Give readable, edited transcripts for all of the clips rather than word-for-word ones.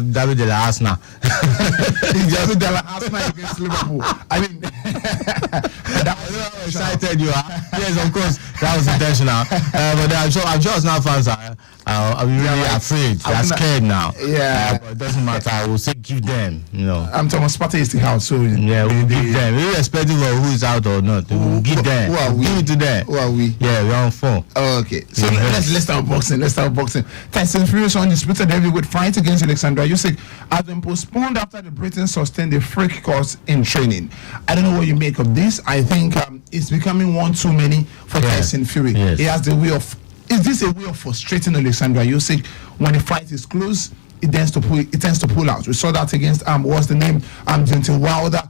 David De La Arsenal. David De La Arsenal against Liverpool. I mean, that was how excited you are. Yes, of course, that was intentional. But I'm sure Arsenal fans are really afraid. They're scared now. Yeah, but it doesn't matter. We'll say give them. I'm Thomas Partey is the house, so yeah, we'll give them, irrespective of who is out or not. We'll give them. Who are we? Give it to them. Who are we? Yeah, we're on 4. Oh, okay. So let's start boxing. Tyson Fury's undisputed heavyweight fight against Alexander Usyk has been postponed after the Briton sustained a freak cause in training. I don't know what you make of this. I think it's becoming one too many for Tyson Fury. Yes. He has the way of. Is this a way of frustrating Alexander Usyk? When the fight is close, it tends to pull out. We saw that against what's the name? Deontay Wilder.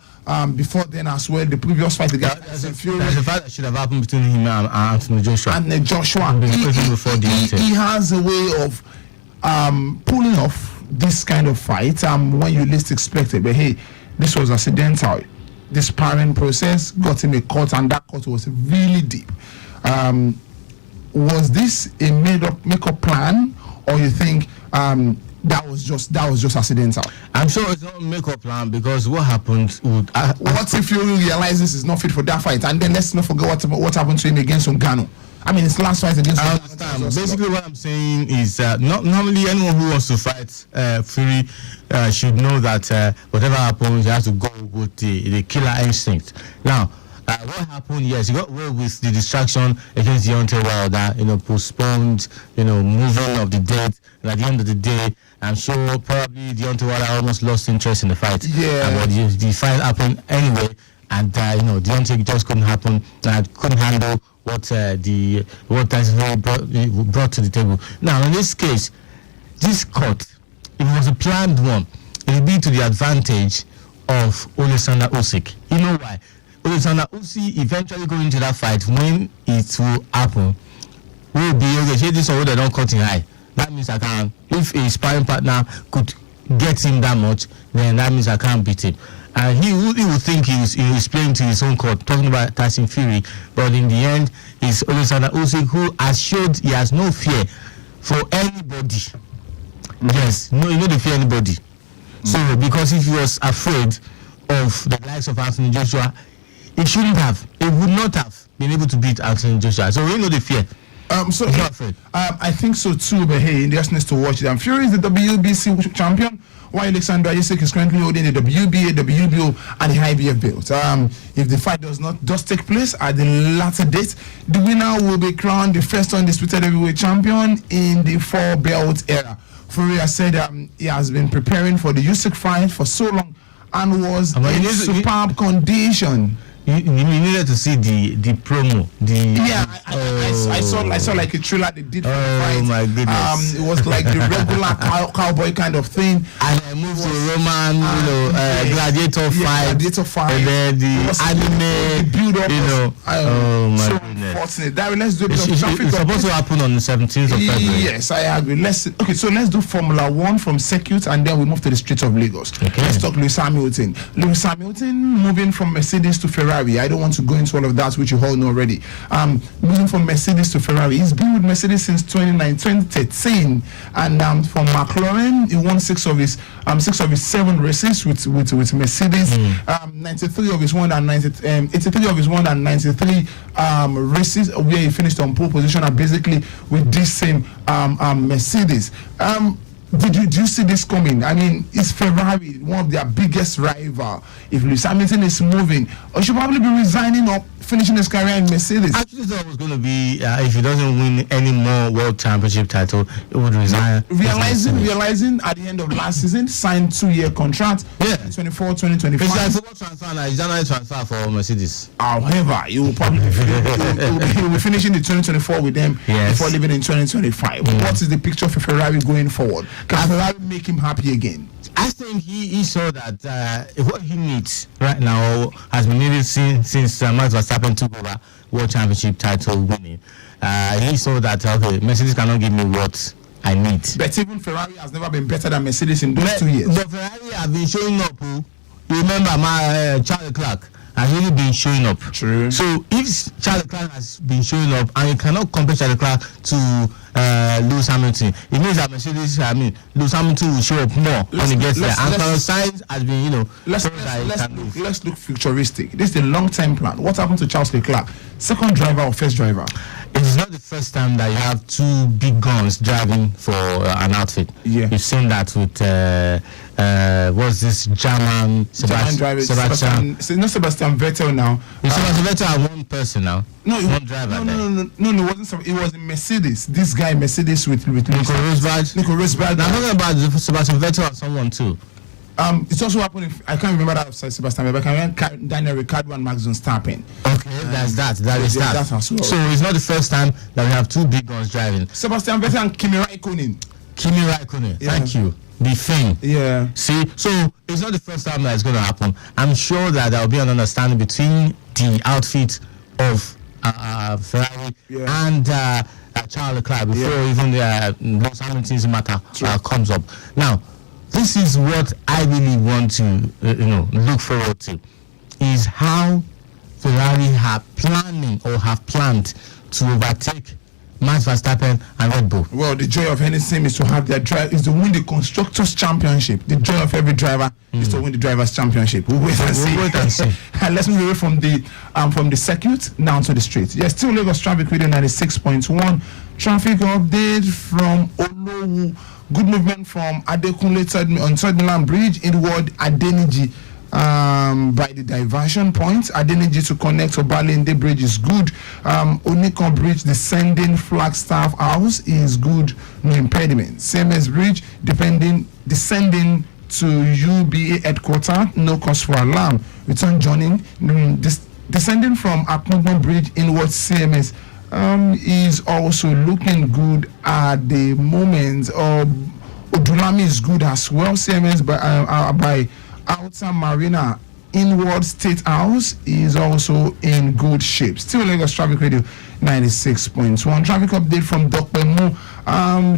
Before then as well, the previous fight against Tyson Fury. There's a fight that should have happened between him and Anthony Joshua. And Joshua, he has a way of pulling off this kind of fight when you least expect it. But hey, this was accidental. The sparring process got him a cut, and that cut was really deep. Was this a make-up plan, or you think that was just accidental? I'm sure it's not a make-up plan, because what happened would... what if you realize this is not fit for that fight, and then let's not forget what happened to him against Ngannou? I mean, his last fight against... I understand. Basically, what I'm saying is normally anyone who wants to fight Fury should know that whatever happens, he has to go with the killer instinct. Now, what happened? Yes, he got away with the distraction against Deontay Wilder. Postponed. Moving of the date. And at the end of the day, I'm sure probably Deontay Wilder almost lost interest in the fight. Yeah. But the fight happened anyway, and Deontay just couldn't handle what Tyson Fury brought to the table. Now, in this case, this cut, if it was a planned one, it would be to the advantage of Alexander Usyk. You know why? Alexander Usyk eventually going into that fight, when it will happen, will be okay. This one they don't cut in high. That means I can. If a sparring partner could get him that much, then that means I can't beat him. And he would think he's playing to his own court, talking about Tyson Fury. But in the end, it's Alexander Usyk who has showed he has no fear for anybody. Yes, no, he doesn't fear anybody. So because if he was afraid of the likes of Anthony Joshua, he shouldn't have. He would not have been able to beat Anthony Joshua. So he know the fear. So he's not afraid. I think so too. But hey, he just needs to watch it. Fury is the WBC champion, while Alexander Usyk is currently holding the WBA, WBO, and the IBF belt. If the fight does take place at the latter date, the winner will be crowned the first undisputed heavyweight champion in the 4-belt era. Fury has said he has been preparing for the Usyk fight for so long and was in superb condition. You needed to see the promo. I saw like a trailer they did for the fight. Oh my goodness! It was like the regular cowboy kind of thing. And I moved to Roman, gladiator fight, and then the anime, the build up. Oh my so goodness! Unfortunate. Darren, let's do a bit of traffic. It's supposed to happen on the 17th of February. Yes, I agree. So let's do Formula 1 from circuit, and then we move to the streets of Lagos. Okay. Let's talk Lewis Hamilton. Lewis Hamilton moving from Mercedes to Ferrari. I don't want to go into all of that, which you all know already. Moving from Mercedes to Ferrari. He's been with Mercedes since 2013, and from McLaren, he won 6 of his 7 races with Mercedes. 93 of his 83 of his 193 races where he finished on pole position, and basically with this same Mercedes. Did you see this coming? I mean, is Ferrari one of their biggest rival? If Lewis Hamilton is moving, or should probably be resigning or finishing his career in Mercedes? I actually thought it was going to be if he doesn't win any more World Championship title, it would resign. Realizing at the end of last season, signed 2-year contract. Yeah, 2024, 2025. It's like football transfer now. It's January transfer for Mercedes. However, he will probably be finishing the 2024 with them before leaving in 2025. What is the picture for Ferrari going forward? Can Ferrari make him happy again? I think he saw that what he needs right now has been needed since Max Verstappen took over World Championship title winning. He saw that Mercedes cannot give me what I need. But even Ferrari has never been better than Mercedes in those 2 years. But Ferrari have been showing up. You remember my Charles Leclerc has really been showing up. True. So if Charles Leclerc has been showing up, and you cannot compare Charles Leclerc to Lewis Hamilton, it means that Lewis Hamilton will show up more when he gets there. And Carlos Sainz has been, let's look futuristic. This is the long-term plan. What happened to Charles Leclerc? Second driver or first driver? It is not the first time that you have two big guns driving for an outfit. Yeah. You've seen that with what's this German driver? Sebastian Vettel now. Sebastian Vettel are one person now. No, one driver. No, it wasn't. It was in Mercedes. This guy Mercedes with Nico Rosberg. Now, I'm talking about Sebastian Vettel and someone too. It's also happened. I can't remember that Sebastian Vettel. I remember Daniel Ricciardo and Max Verstappen. Okay, that's that. That is that. That as well. So it's not the first time that we have two big guns driving. Sebastian Vettel and Kimi Raikkonen. Yeah. Thank you. The thing. Yeah. See, so it's not the first time that it's going to happen. I'm sure that there will be an understanding between the outfit of Ferrari and Charles Leclerc before even the Lewis Hamilton's matter comes up. Now, this is what I really want to look forward to, is how Ferrari have planned to overtake Max Verstappen and Red Bull. Well, the joy of any team is to have their drive, is to win the constructors championship. The joy of every driver is to win the drivers championship. We'll wait and see. Let's move away from the circuit down to the street. Yes, still Lagos traffic radio 96.1. Traffic update from Olowu. Good movement from Adekunle on Third Milan Bridge inward Adeniji by the diversion point. Adeniji to connect to Balinde Bridge is good. Onikon Bridge descending Flagstaff House is good. No impediment. CMS Bridge descending to UBA headquarters. No cause for alarm. Return joining. Descending from Akongbon Bridge inward CMS is also looking good at the moment. Odulami is good as well. CMS by Outer Marina inward State House is also in good shape. Still Lagos Traffic Radio 96.1. Traffic update from Dokpemu.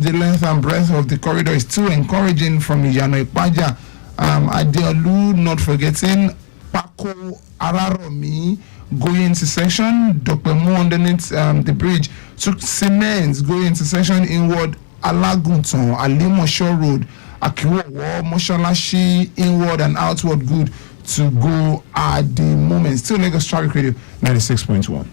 The length and breadth of the corridor is still encouraging from Iyano Ipaja. Adeolu, not forgetting Paco Araromi going into section. Dokpemu underneath the bridge took cement going into section inward Alagunton, Alimosho Road, Akiwowo, Moshalashi, inward and outward good to go at the moment. Still Lagos Traffic Radio 96.1.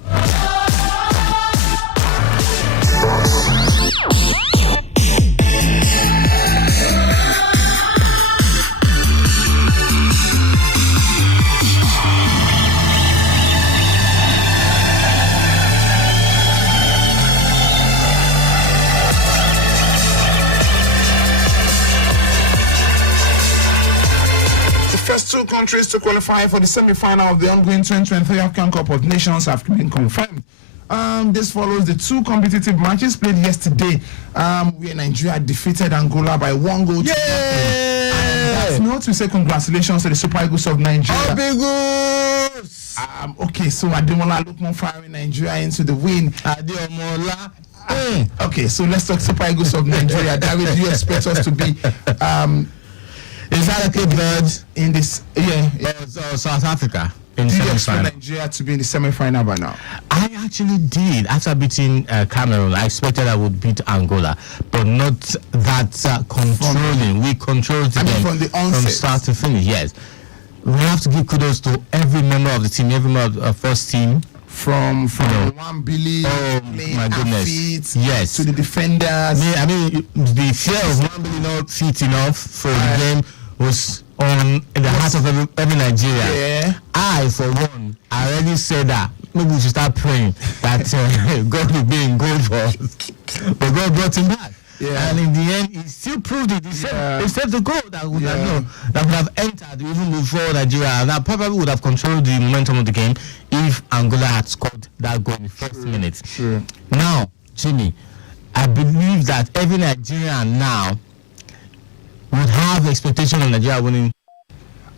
Two countries to qualify for the semi-final of the ongoing 2023 African Cup of Nations have been confirmed. This follows the two competitive matches played yesterday, where Nigeria defeated Angola by 1 goal. That's not to say congratulations to the Super Eagles of Nigeria. Okay, so Ademola Lookman firing Nigeria into the win. Ademola. Okay, so let's talk Super Eagles of Nigeria. David, do you expect us to be? Is that a Cape Verde in this? South Africa in the semi-final? Do you semi-final? expect Nigeria to be in the semi-final by now? I actually did. After beating Cameroon, I expected I would beat Angola, but not that controlling. We controlled the game from start to finish. Yes, we have to give kudos to every member of the team, every member of the first team. From one Billy my goodness. Feet, yes, to the defenders. I mean, the fear of one Billy not fit enough for the game was in the heart of every Nigerian. Yeah. I, for one, I already said that maybe we should start praying that God will be in goal for us. But God brought him back. Yeah. And in the end, he still proved it. He saved the goal that would have entered even before Nigeria, and that probably would have controlled the momentum of the game if Angola had scored that goal in the first minute. Sure. Now, Jimmy, I believe that every Nigerian now would have expectation of Nigeria winning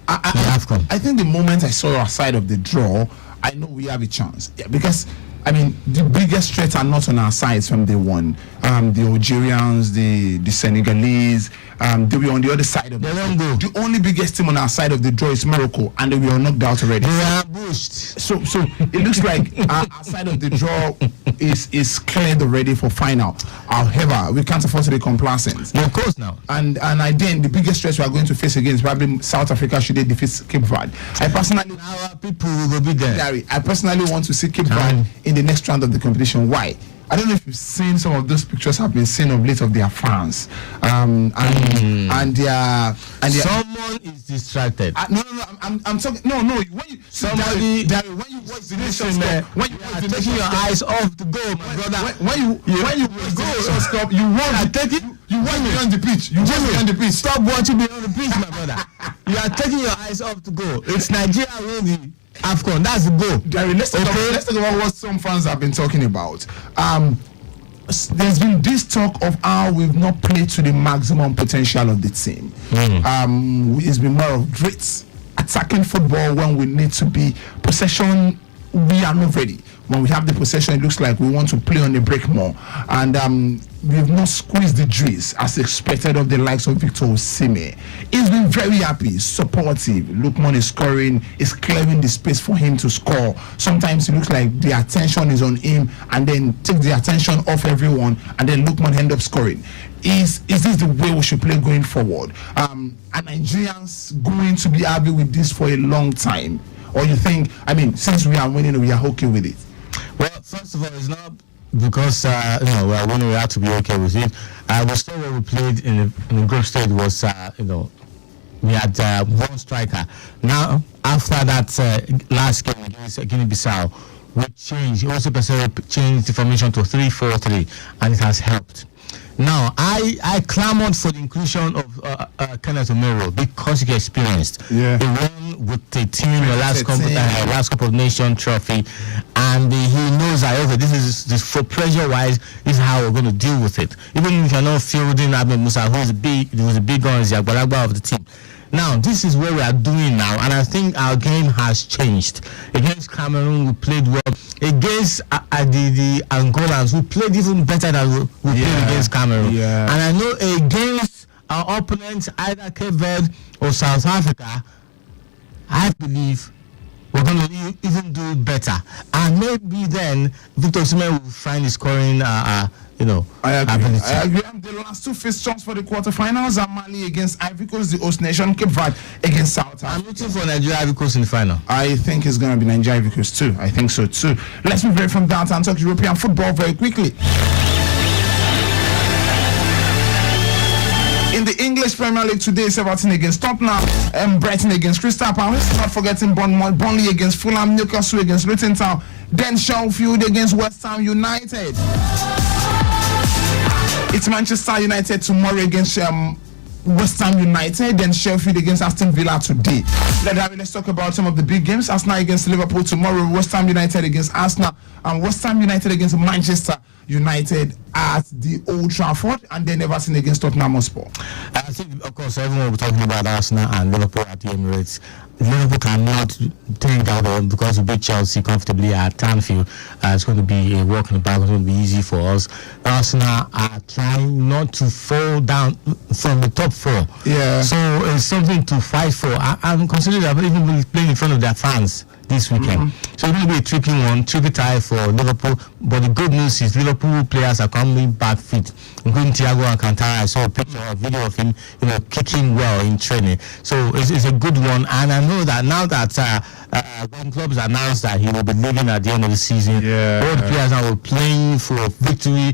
the AFCON. I think the moment I saw our side of the draw, I know we have a chance. Yeah, because I mean, the biggest threats are not on our sides from day one. The Algerians, the Senegalese, they were on the other side of They won't go. the only biggest team on our side of the draw is Morocco, and they were knocked out already. They are ambushed. So it looks like our side of the draw is cleared already for final. However, we can't afford to be complacent. Of course now. And again, the biggest stress we are going to face again is probably South Africa should they defeat Cape Verde. I personally, Our people will be there. Larry, I personally want to see Cape Verde in the next round of the competition. Why? I don't know if you've seen some of those pictures have been seen of late of their fans, and their Someone is distracted. no, I'm talking. No. When you Somebody- Darry, when you watch the Nations Listen, Cup, when you you watch are the taking Nations your Cup, eyes off the goal, my brother. when you watch the Nations Cup, you want beyond the pitch. You want beyond the pitch. Stop watching beyond the pitch, my brother. You are taking your eyes off the goal. It's Nigeria winning the AFCON. That's the goal. Darry, let's talk about what some fans have been talking about. There's been this talk of how we've not played to the maximum potential of the team. It's been more of great attacking football when we need to be possession. We are not ready. When we have the possession, it looks like we want to play on the break more. And we've not squeezed the Dries as expected of the likes of Victor Osimhen. He's been very happy, supportive. Lookman is scoring, is clearing the space for him to score. Sometimes it looks like the attention is on him and then take the attention off everyone and then Lookman end up scoring. Is this the way we should play going forward? Are Nigerians going to be happy with this for a long time? Or you think, I mean, since we are winning, we are okay with it? Well, first of all, it's not because we are winning. We have to be okay with it. The story where we played in the group stage was we had one striker. Now, after that last game against Guinea-Bissau, we changed. Also, changed the formation to 3-4-3, and it has helped. Now, I clamored for the inclusion of Kenneth Omero because he experienced. Yeah. He won with the team the last Cup of Nations trophy, and he knows that okay, this for pressure-wise, this is how we're going to deal with it. Even if you're not fielding Abel Musa, who was a big gun, is the Agbalagba of the team. Now, this is where we are doing now, and I think our game has changed. Against Cameroon, we played well. Against the Angolans, we played even better than we played against Cameroon. Yeah. And I know against our opponents, either Cape Verde or South Africa, I believe we're going to even do better. And maybe then Victor Osimhen will find his scoring I agree. ability. I agree. The last two fixtures for the quarterfinals are Mali against Ivory Coast, the host nation, Cape Verde against South Africa. I'm rooting for Nigeria Ivory Coast in the final. I think it's going to be Nigeria Ivory Coast too. I think so too. Let's move away from that and talk European football very quickly. In the English Premier League today, it's Everton against Tottenham, Brighton against Crystal Palace, not forgetting Burnley against Fulham, Newcastle against Luton Town, then Sheffield against West Ham United. It's Manchester United tomorrow against West Ham United, then Sheffield against Aston Villa today. Let's talk about some of the big games. Arsenal against Liverpool tomorrow, West Ham United against Arsenal, and West Ham United against Manchester United at the Old Trafford, and then Everton against Tottenham Hotspur. I think, of course, everyone will be talking about Arsenal and Liverpool at the Emirates. Liverpool cannot think out of them because we beat Chelsea comfortably at Anfield. It's going to be a walk in the park. It's going to be easy for us. Arsenal are trying not to fall down from the top four. Yeah. So it's something to fight for. I'm considering that even been playing in front of their fans this weekend. So it's going to be a tricky tie for Liverpool. But the good news is Liverpool players are coming back fit, including Thiago Alcantara. I saw a picture, a video of him, kicking well in training. So it's a good one. And I know that now that when clubs announced that he will be leaving at the end of the season, all the players now will playing for victory,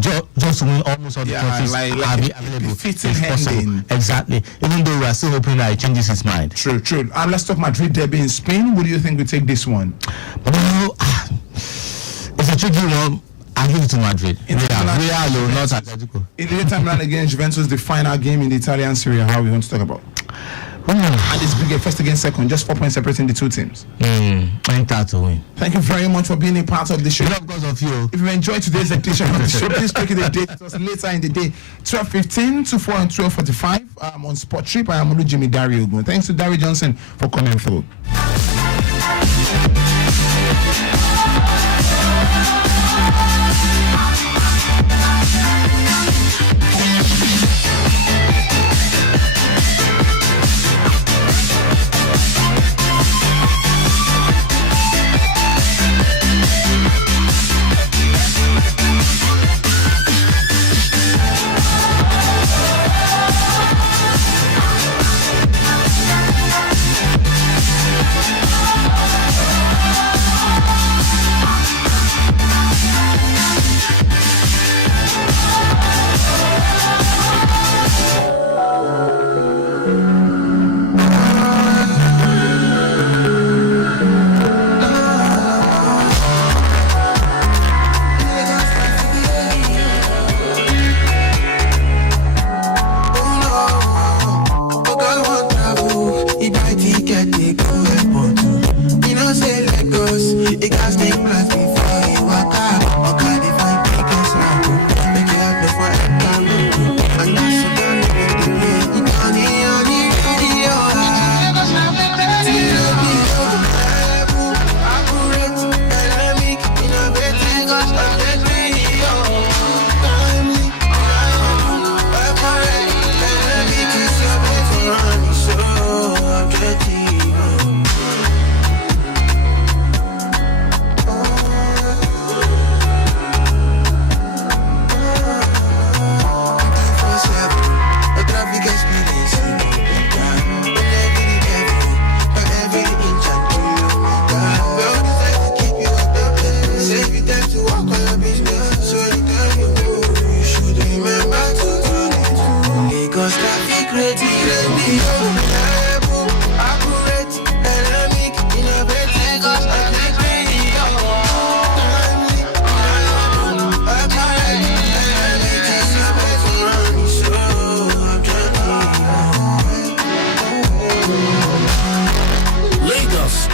just to win almost all the trophies available. Fitting if possible. handing. Exactly. Even though we are still hoping that he changes his mind. True. And let's talk Madrid derby in Spain. What do you think we take this one? Well, it's a tricky one. I give it to Madrid. Real, not Atletico. In the time round against Juventus, the final game in the Italian Serie A, how we want to talk about? And it's big, first against second, just 4 points separating the two teams. I think that to win. Thank you very much for being a part of the show. Not because of you. If you enjoyed today's edition of the show, please check the date. It was later in the day, 12:15 to 4 and 12:45 on Sport Trip. I am Olu Jimmy Dari Ogun. Thanks to Dari Johnson for coming through.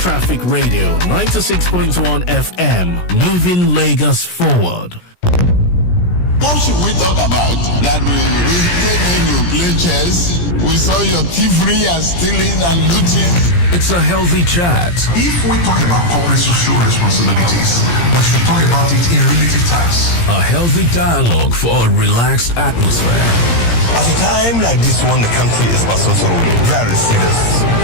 Traffic Radio 96.1 FM, moving Lagos forward. What should we talk about? That we when you play chess, we saw your thievery and stealing and looting. It's a healthy chat. If we talk about corporate social responsibilities, we should talk about it in relative terms. A healthy dialogue for a relaxed atmosphere. At a time like this one, the country is pursuing very serious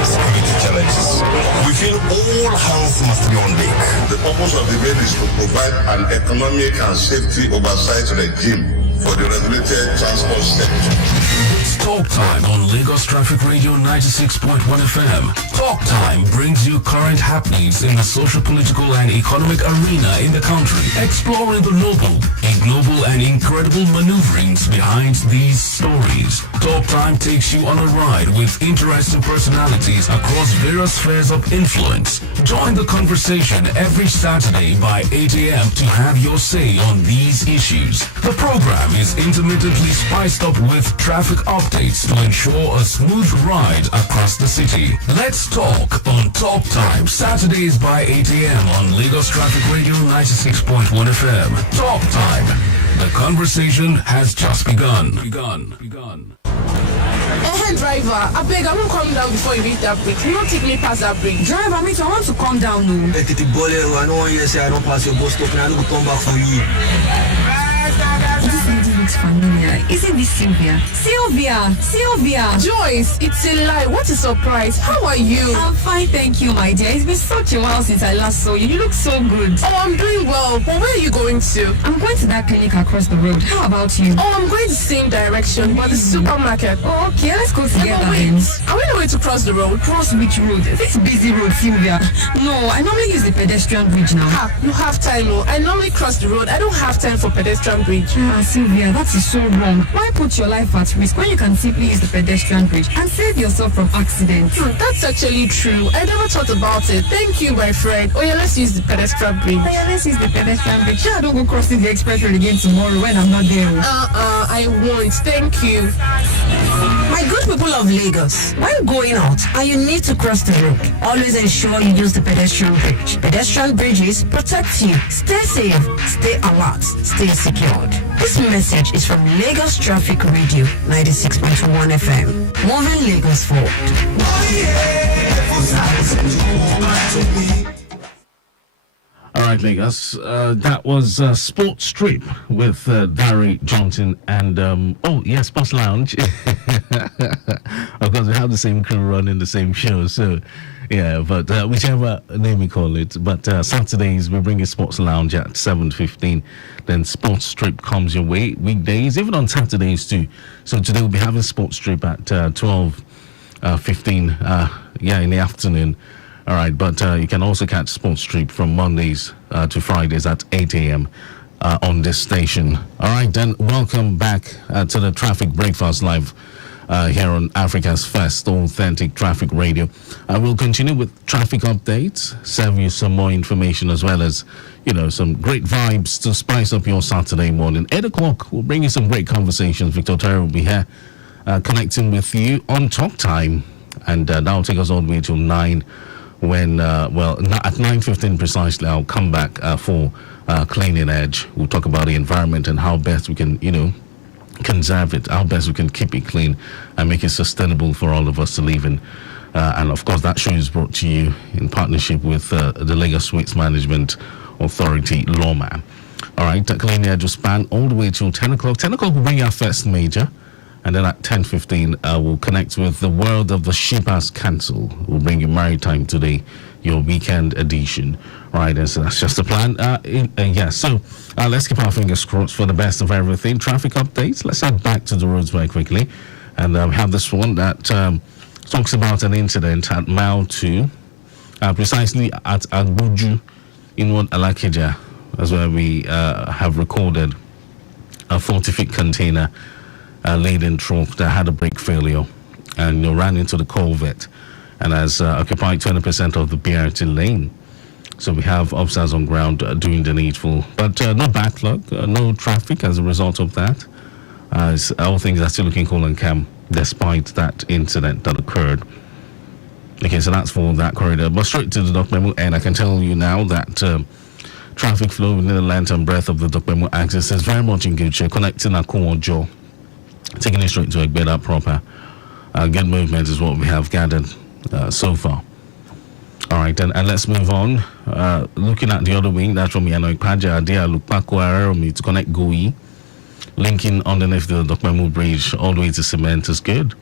security challenges. We feel all hands must be on deck. The purpose of the bill is to provide an economic and safety oversight regime for the regulated transport sector. It's Talk Time on Lagos Traffic Radio 96.1 FM. Talk Time brings you current happenings in the social, political, and economic arena in the country, exploring the noble, ignoble, and incredible maneuverings behind these stories. Talk Time takes you on a ride with interesting personalities across various spheres of influence. Join the conversation every Saturday by 8 a.m. to have your say on these issues. The program is intermittently spiced up with traffic updates to ensure a smooth ride across the city. Let's talk on Talk Time, Saturdays by 8 a.m. on Lagos Traffic Radio 96.1 FM. Talk Time. The conversation has just begun. Driver, I beg, I won't come down before you reach that bridge. You don't take me past that bridge. Driver, me too, I want to come down now. Hey, Titi Bole, I don't want you to say I don't pass your bus stop and I don't come back for you. This lady looks familiar. Isn't this Sylvia? Sylvia! Joyce, it's a lie. What a surprise. How are you? I'm fine, thank you, my dear. It's been such a while since I last saw you. You look so good. Oh, I'm doing well. But where are you going to? I'm going to that clinic across the road. How about you? Oh, I'm going the same direction, but the supermarket. Oh, okay, let's go together wait. then. Are we going to cross the road? Cross which road? This busy road, Sylvia. No, I normally use the pedestrian bridge now. You have time, oh. I normally cross the road. I don't have time for pedestrian bridge. Sylvia, that is so wrong. Why put your life at risk when you can simply use the pedestrian bridge and save yourself from accidents? That's actually true. I never thought about it. Thank you, my friend. Oh yeah, let's use the pedestrian bridge. Oh yeah, let's use the pedestrian bridge. Yeah, I don't go crossing the express road again tomorrow when I'm not there. I won't. Thank you. My good people of Lagos, when going out and you need to cross the road, always ensure you use the pedestrian bridge. Pedestrian bridges protect you. Stay safe, stay alert, stay secured. This message is from Lagos Traffic Radio 96.1 FM. Moving Lagos forward. right, Lagos. That was Sports Strip with Barry Johnson and Sports Lounge. Of course, we have the same crew running the same show, so yeah. But whichever name we call it. But Saturdays we bring you Sports Lounge at 7:15. Then Sports Strip comes your way weekdays, even on Saturdays too. So today we'll be having Sports Strip at 12:15. In the afternoon. All right, but you can also catch Sports Strip from Mondays to Fridays at 8 a.m. On this station. All right, then welcome back to the Traffic Breakfast Live here on Africa's first authentic traffic radio. We'll continue with traffic updates, serve you some more information as well as, some great vibes to spice up your Saturday morning. 8 o'clock, we'll bring you some great conversations. Victor Terry will be here connecting with you on Talk Time, and that'll take us all the way till 9. When at 9:15 precisely, I'll come back for Cleaning Edge. We'll talk about the environment and how best we can, conserve it, how best we can keep it clean and make it sustainable for all of us to live in. And of course, that show is brought to you in partnership with the Lagos Waste Management Authority Lawman. All right, Cleaning Edge will span all the way till 10 o'clock. 10 o'clock will bring our first major. And then at 10:15, we'll connect with the World of the Shippers Council. We'll bring you Maritime Today, your weekend edition. Right, and so that's just the plan. So let's keep our fingers crossed for the best of everything. Traffic updates. Let's head back to the roads very quickly. And we have this one that talks about an incident at Mile 2, precisely at Agbuju in what Alakeja. That's where we have recorded a 40-foot container laden truck that had a brake failure and ran into the culvert and has occupied 20% of the BRT lane. So we have officers on ground doing the needful, but no backlog, no traffic as a result of that. All things are still looking cool and calm despite that incident that occurred. Okay, so that's for that corridor. But straight to the Dokpemu end, I can tell you now that traffic flow within the length and breadth of the Dokpemu axis is very much in good shape, connecting Akuojo, taking it straight to Egbeda proper. Good movement is what we have gathered so far. All right, and let's move on. Looking at the other wing, that's from Yano Ikpaja, Adia, Lukpaku, Areromi to connect Goi, linking underneath the Dokpemu Bridge all the way to Cement is good.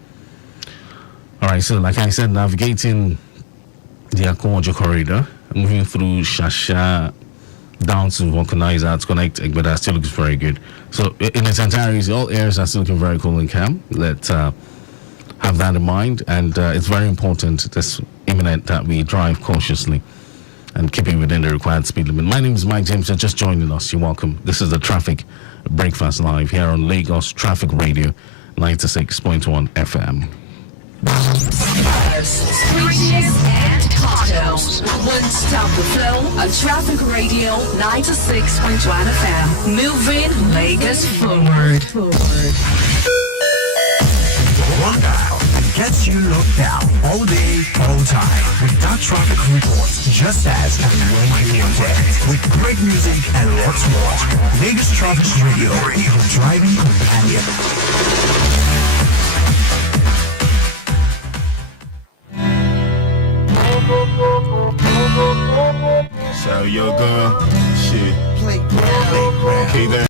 All right, so like I said, navigating the Akuojo corridor, moving through Shasha down to Vulcanizer to connect Egbeda still looks very good. So in its entirety, all areas are still looking very cool and calm. Let's have that in mind, and it's very important, this imminent, that we drive cautiously and keeping within the required speed limit. My name is Mike James. You're just joining us. You're welcome. This is the Traffic Breakfast Live here on Lagos Traffic Radio 96.1 FM. Squeezies and cocktails won't stop the flow of Traffic Radio 96.1 FM. Moving Lagos forward. One dial gets you locked down all day, all time with that traffic report just as and when you want it. With great music and lots more. Lagos Traffic Radio, your driving companion. So you're gonna shit. Playground. Okay then.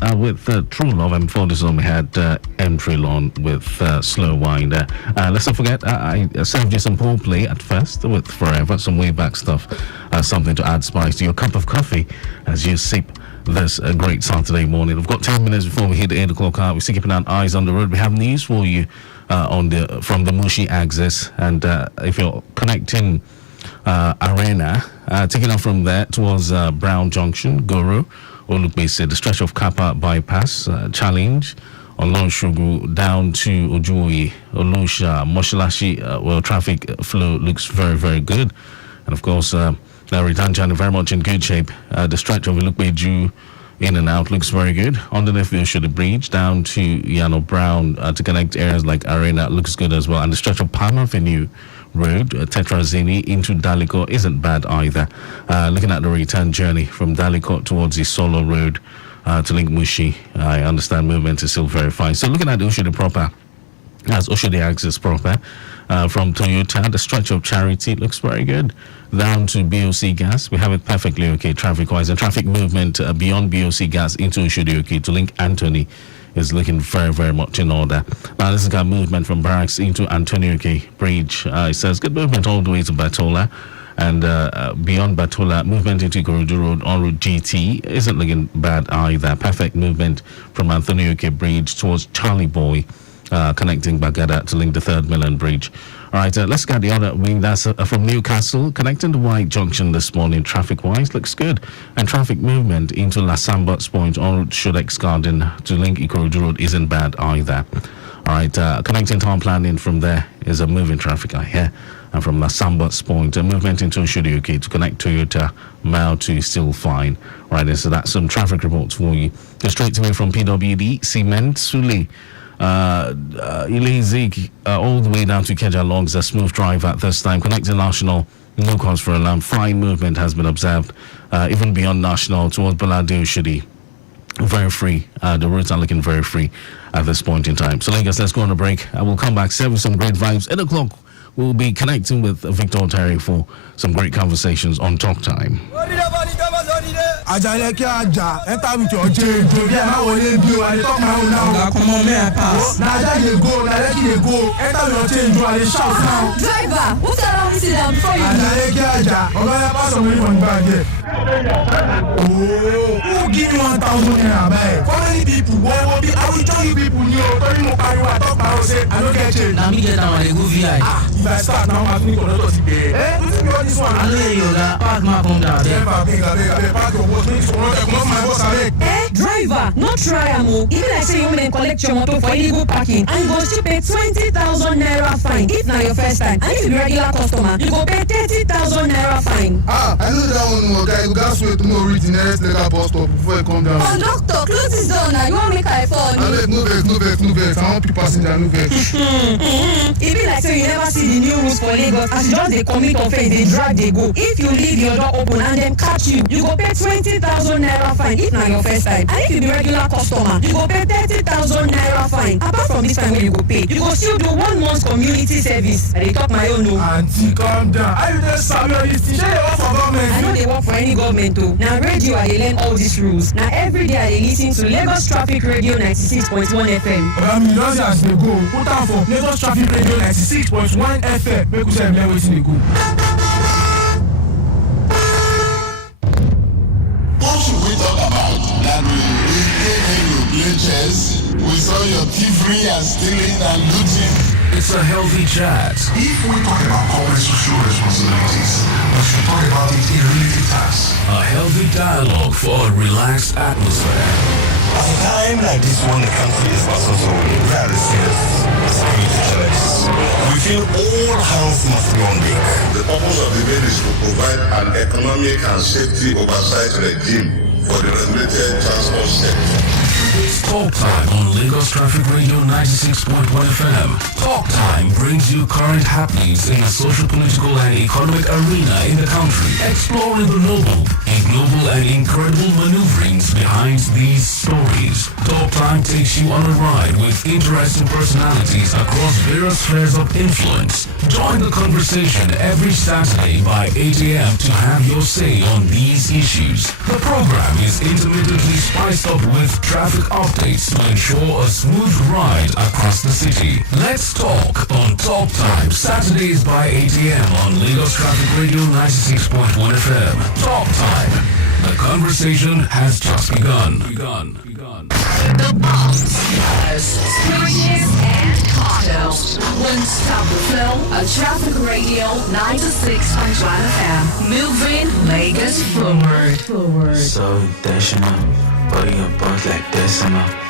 now with True Love and before this one we had Entry Lawn with Slow Wind. Let's not forget, I served you some Paul Play at first with Forever, some way back stuff, something to add spice to your cup of coffee as you sip this great Saturday morning. We've got 10 minutes before we hit the 8 o'clock hour. We're still keeping our eyes on the road. We have news for you from the Mushi axis, and if you're connecting Arena, taking off from there towards Brown Junction, Guru, Olukbese, the stretch of Kappa bypass, Challenge, Olonshugu down to Ojuoyi, Olusha, Moshalashi, well, traffic flow looks very, very good. And of course, the return journey very much in good shape. The stretch of Olukbeju in and out looks very good. Underneath the Oshodi Bridge down to Yano Brown to connect areas like Arena looks good as well. And the stretch of Palm Avenue Road, Tetrazini into Daliko isn't bad either. Looking at the return journey from Daliko towards the Solo Road to link Mushi, I understand movement is still very fine. So looking at the Oshodi proper, as Oshodi axis proper, from Toyota, the stretch of Charity looks very good. Down to BOC Gas, we have it perfectly okay traffic-wise. And traffic movement beyond BOC Gas into Oshodi okay to link Anthony is looking very, very much in order. Now, this is got movement from Barracks into Antonio Bridge. It says good movement all the way to Batola. And beyond Batola, movement into Ikorodu Road on Route GT isn't looking bad either. Perfect movement from Antonio Bridge towards Charlie Boy, connecting Bagada to link the 3rd Milan Bridge. All right, let's get the other wing. That's from Newcastle, connecting to White Junction this morning, traffic-wise, looks good. And traffic movement into La Sambots Point on Route Shodex Garden to link Ikorodu Road isn't bad either. All right, connecting town planning from there is a moving traffic, I hear. And from La Sambots Point, movement into Oshodi to connect Toyota Mile 2 is still fine. All right, so that's some traffic reports for you. Go straight away from PWD, Cement, Suli. Ilizik all the way down to Keja Logs, a smooth drive at this time. Connecting National, no cause for alarm. Fine movement has been observed, even beyond National towards Balade Oshodi. Very free. The roads are looking very free at this point in time. So, Lagos, let's go on a break. I will come back, serve some great vibes. 8 o'clock, we'll be connecting with Victor Terry for some great conversations on Talk Time. Ajaleke Aja, enter with your change. Today I will leave you and talk my own now. Come on, may I pass? Now you go, now let you go. Enter with your change, you are shout now. Driver, who's around me sit down before you? Ajaleke Aja, I'm gonna pass some money from the bag here. Oh, who give you 1,000 naira back? For many people, I will tell you people, you tell me I talk my own say, I don't get change. Now me get down and go VI. If I start now, I'm going to go to the eh? What's the this one? I know you got park my come down there. Park your boat, make sure my boss are driver, not try amo. Even I say you want to collect your motor for illegal parking and you go still pay 20,000 naira fine. If not your first time, and if you be regular customer, you go pay 30,000 naira fine. I know that one guy. You guys wait tomorrow reach the nearest legal bus stop before you come down. Conductor, close this door now. You want make I fall? No vex. I want people passenger, no vex. It be like say you never see the new rules for Lagos. As you just they commit offense, they drive, they go. If you leave your door open and them catch you, you go pay 20,000 naira fine. If not your first time, and if you be regular customer, you go pay 30,000 naira fine. Apart from this time when you go pay, you go still do 1 month community service. And they talk my own no. Auntie, calm down. I just saw you this thing. They work for government. I know they work for any government too. Now radio I learn all these rules. Now every day I listen to Lagos Traffic Radio 96.1 FM. You don't as they go. Put out for Lagos Traffic Radio 96.1 FM. Make us have everything they go. What should we talk about? That we came in, we play chess, we saw your thievery and stealing and looting. It's a healthy chat. If we talk about corporate social responsibilities, we should talk about it in relative terms. A healthy dialogue for a relaxed atmosphere. At a time like this one, the country is also very serious security challenges. We feel all hands must be on deck. The purpose of the bill is to provide an economic and safety oversight regime for the regulated transport sector. It's Talk Time on Lagos Traffic Radio 96.1 FM. Talk Time brings you current happenings in the social, political, and economic arena in the country, exploring the noble the global and incredible maneuverings behind these stories. Talk Time takes you on a ride with interesting personalities across various spheres of influence. Join the conversation every Saturday by 8 a.m. to have your say on these issues. The program is intermittently spiced up with traffic updates to ensure a smooth ride across the city. Let's talk on Talk Time, Saturdays by 8 a.m. on Lagos Traffic Radio 96.1 FM. Talk Time. The conversation has just begun. The boss, stories and cocktails. One stop the flow, a traffic radio 96.1 FM. Moving Lagos forward. So detrimental, body up both like decimal.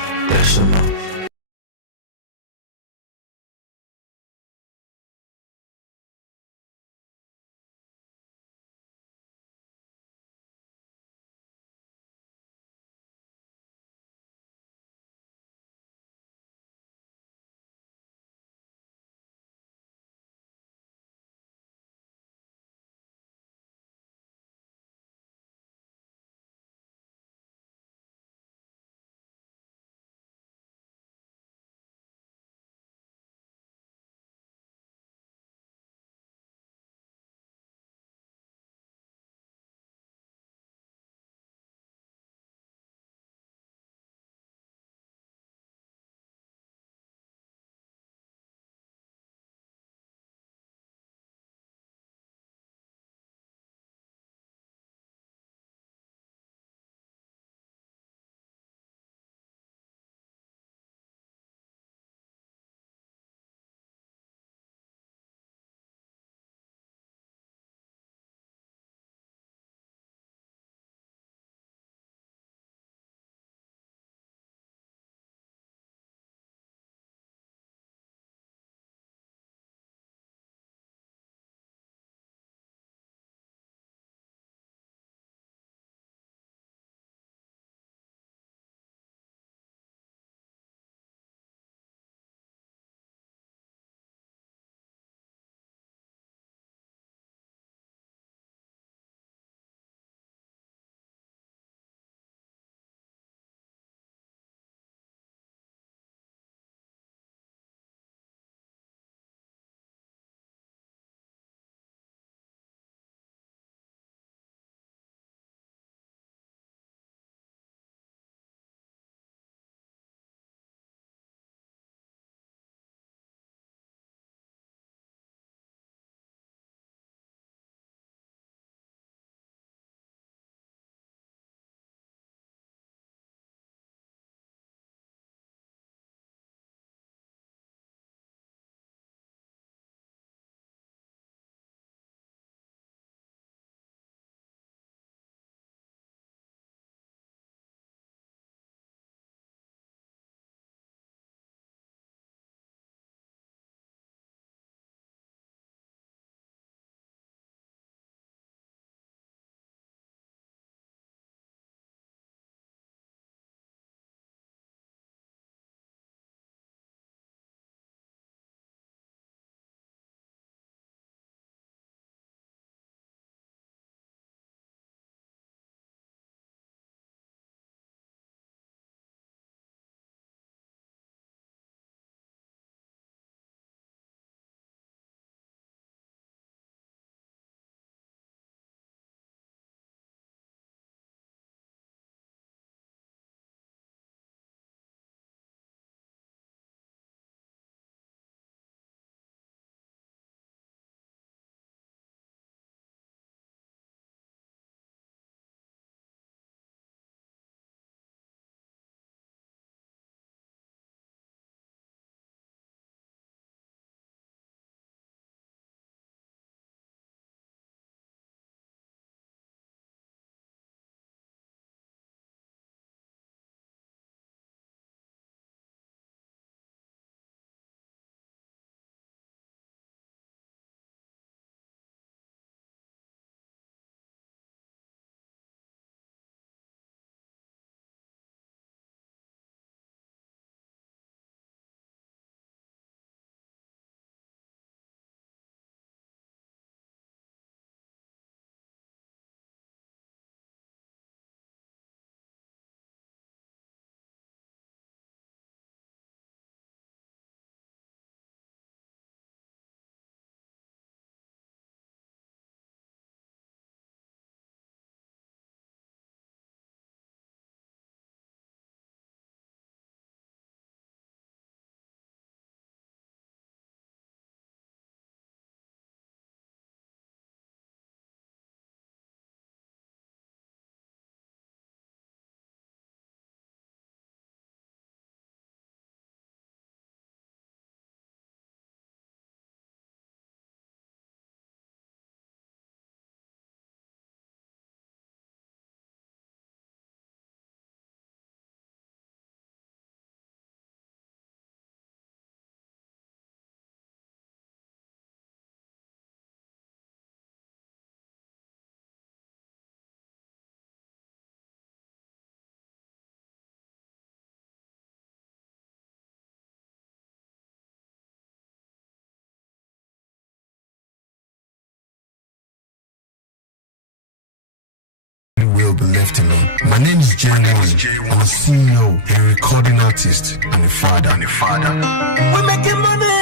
be left alone. My name is Jay Warren. I'm a CEO, a recording artist, and a father. We're making money.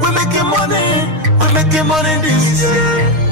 We're making money. We're making money this year.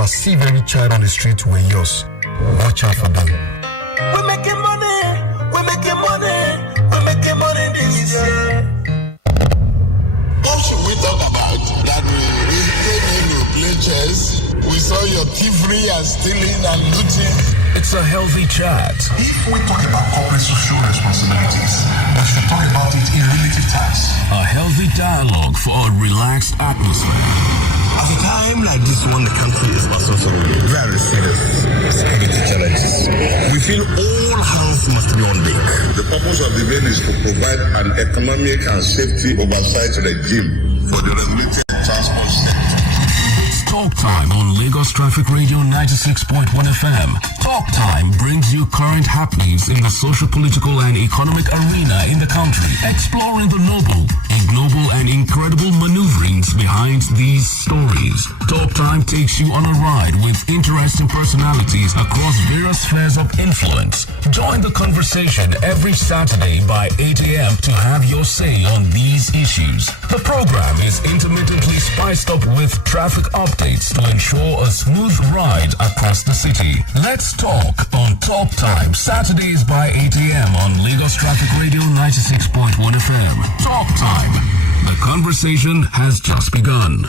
If I see every child on the street were yours, watch out for them. We're making money. We're making money. We're making money this year. What should we talk about? That we came in, you play chess. We saw your thievery and stealing and looting. It's a healthy chat. If we talk about corporate social responsibilities, we should talk about it in relative terms. A healthy dialogue for a relaxed atmosphere. At a time like this one, the country is passing through very serious security challenges. We feel all hands must be on deck. The purpose of the bill is to provide an economic and safety oversight regime for the regulated transport sector. It's Talk Time on Lagos Traffic Radio 96.1 FM. Talk Time brings you current happenings in the social, political, and economic arena in the country, exploring the noble, ignoble, and incredible maneuverings behind these stories. Talk Time takes you on a ride with interesting personalities across various spheres of influence. Join the conversation every Saturday by 8 a.m. to have your say on these issues. The program is intermittently spiced up with traffic updates to ensure a smooth ride across the city. Let's talk on Talk Time, Saturdays by 8 a.m. on Lagos Traffic Radio 96.1 FM. Talk Time. The conversation has just begun.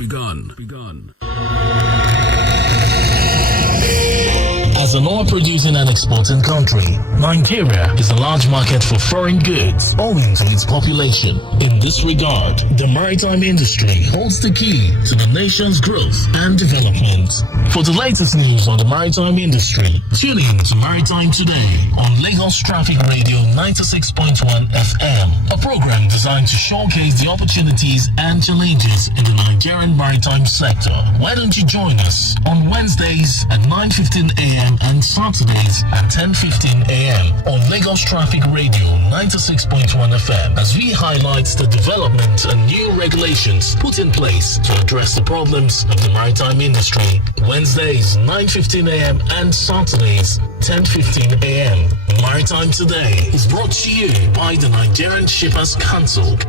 As As an oil-producing and exporting country, Nigeria is a large market for foreign goods owing to its population. In this regard, the maritime industry holds the key to the nation's growth and development. For the latest news on the maritime industry, tune in to Maritime Today on Lagos Traffic Radio 96.1 FM, a program designed to showcase the opportunities and challenges in the Nigerian maritime sector. Why don't you join us on Wednesdays at 9:15 a.m. and Saturdays at 10:15 a.m. on Lagos Traffic Radio 96.1 FM as we highlight the development and new regulations put in place to address the problems of the maritime industry. Wednesdays 9:15 a.m. and Saturdays 10:15 a.m. Maritime Today is brought to you by the Nigerian Shippers Council.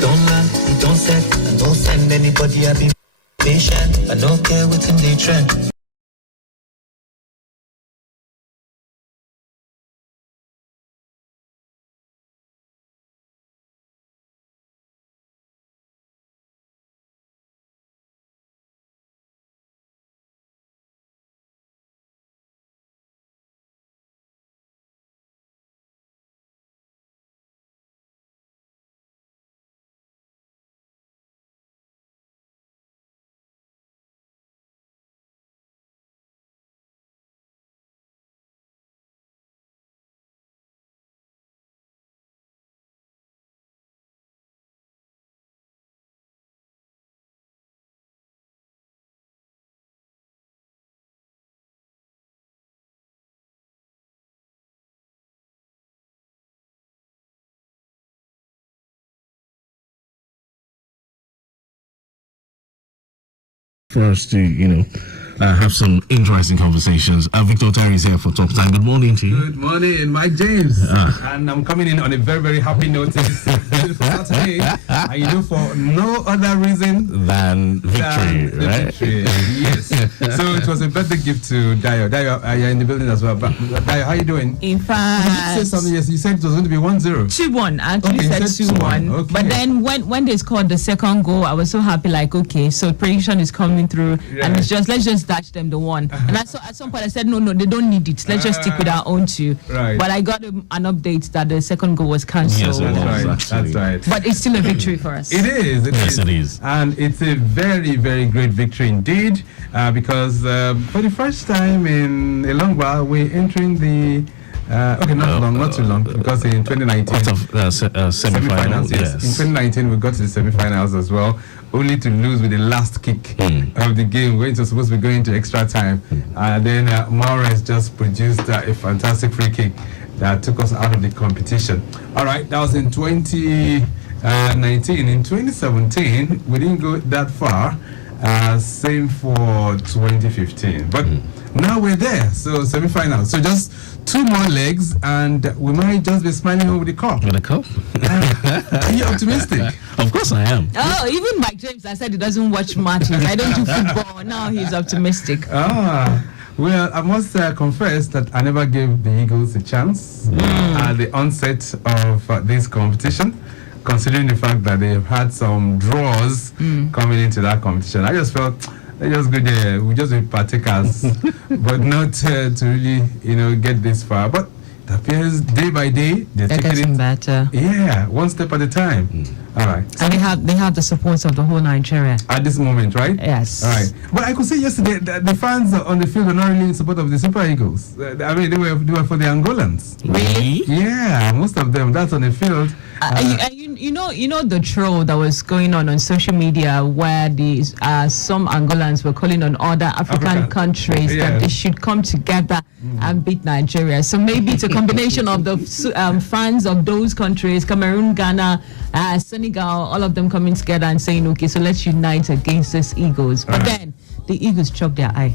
Don't lie, don't set, I don't send anybody, I be patient, I don't care what's in the trend. For us to, have some interesting conversations. Victor Terry is here for Talk Time. Good morning to you. Good morning, Mike James. And I'm coming in on a very, very happy note. It's Saturday, and for no other reason than victory, right? Victory, yes. So it was a birthday gift to Dayo. Dayo, you're in the building as well. But Dayo, how you doing? In fact, you said something. Yes, you said it was going to be 1-0. 2-1. Actually, okay, said 2-1. Okay. But then when they scored the second goal, I was so happy. Like, okay, so prediction is coming through, and it's just let's dash them the one. And at some point I said no, they don't need it. Let's just stick with our own two. Right. But I got an update that the second goal was cancelled. Yes, that's right. But it's still a victory for us. It is. It is. And it's a very, very great victory indeed, because for the first time in a long while we're entering the not too long, because in 2019 semi-finals. Yes. In 2019 we got to the semi-finals as well, only to lose with the last kick of the game when it was supposed to be going to extra time. And then Mahrez just produced a fantastic free kick that took us out of the competition. All right, that was in 2019. In 2017 we didn't go that far. Same for 2015, but now we're there. So semi-finals. So just 2 more legs, and we might just be smiling home with the cup. With a cup? Are you optimistic? Of course I am. Oh, even Mike James, I said he doesn't watch matches. I don't do football. Now he's optimistic. Well, I must confess that I never gave the Eagles a chance at the onset of this competition, considering the fact that they've had some draws coming into that competition. I just felt let's just go there. We just be partakers, but not to really, get this far. But it appears day by day they're taking it better. Yeah, one step at a time. All right. And they have the support of the whole Nigeria at this moment, right? Yes. All right. But I could say yesterday that the fans on the field were not really in support of the Super Eagles. I mean, they were for the Angolans. Really? Yeah, most of them. That's on the field. You know the troll that was going on social media where these some Angolans were calling on other African countries that they should come together and beat Nigeria. So maybe it's a combination of the fans of those countries, Cameroon, Ghana, Senegal, all of them coming together and saying, okay, so let's unite against these Eagles. But then the Eagles chopped their eye.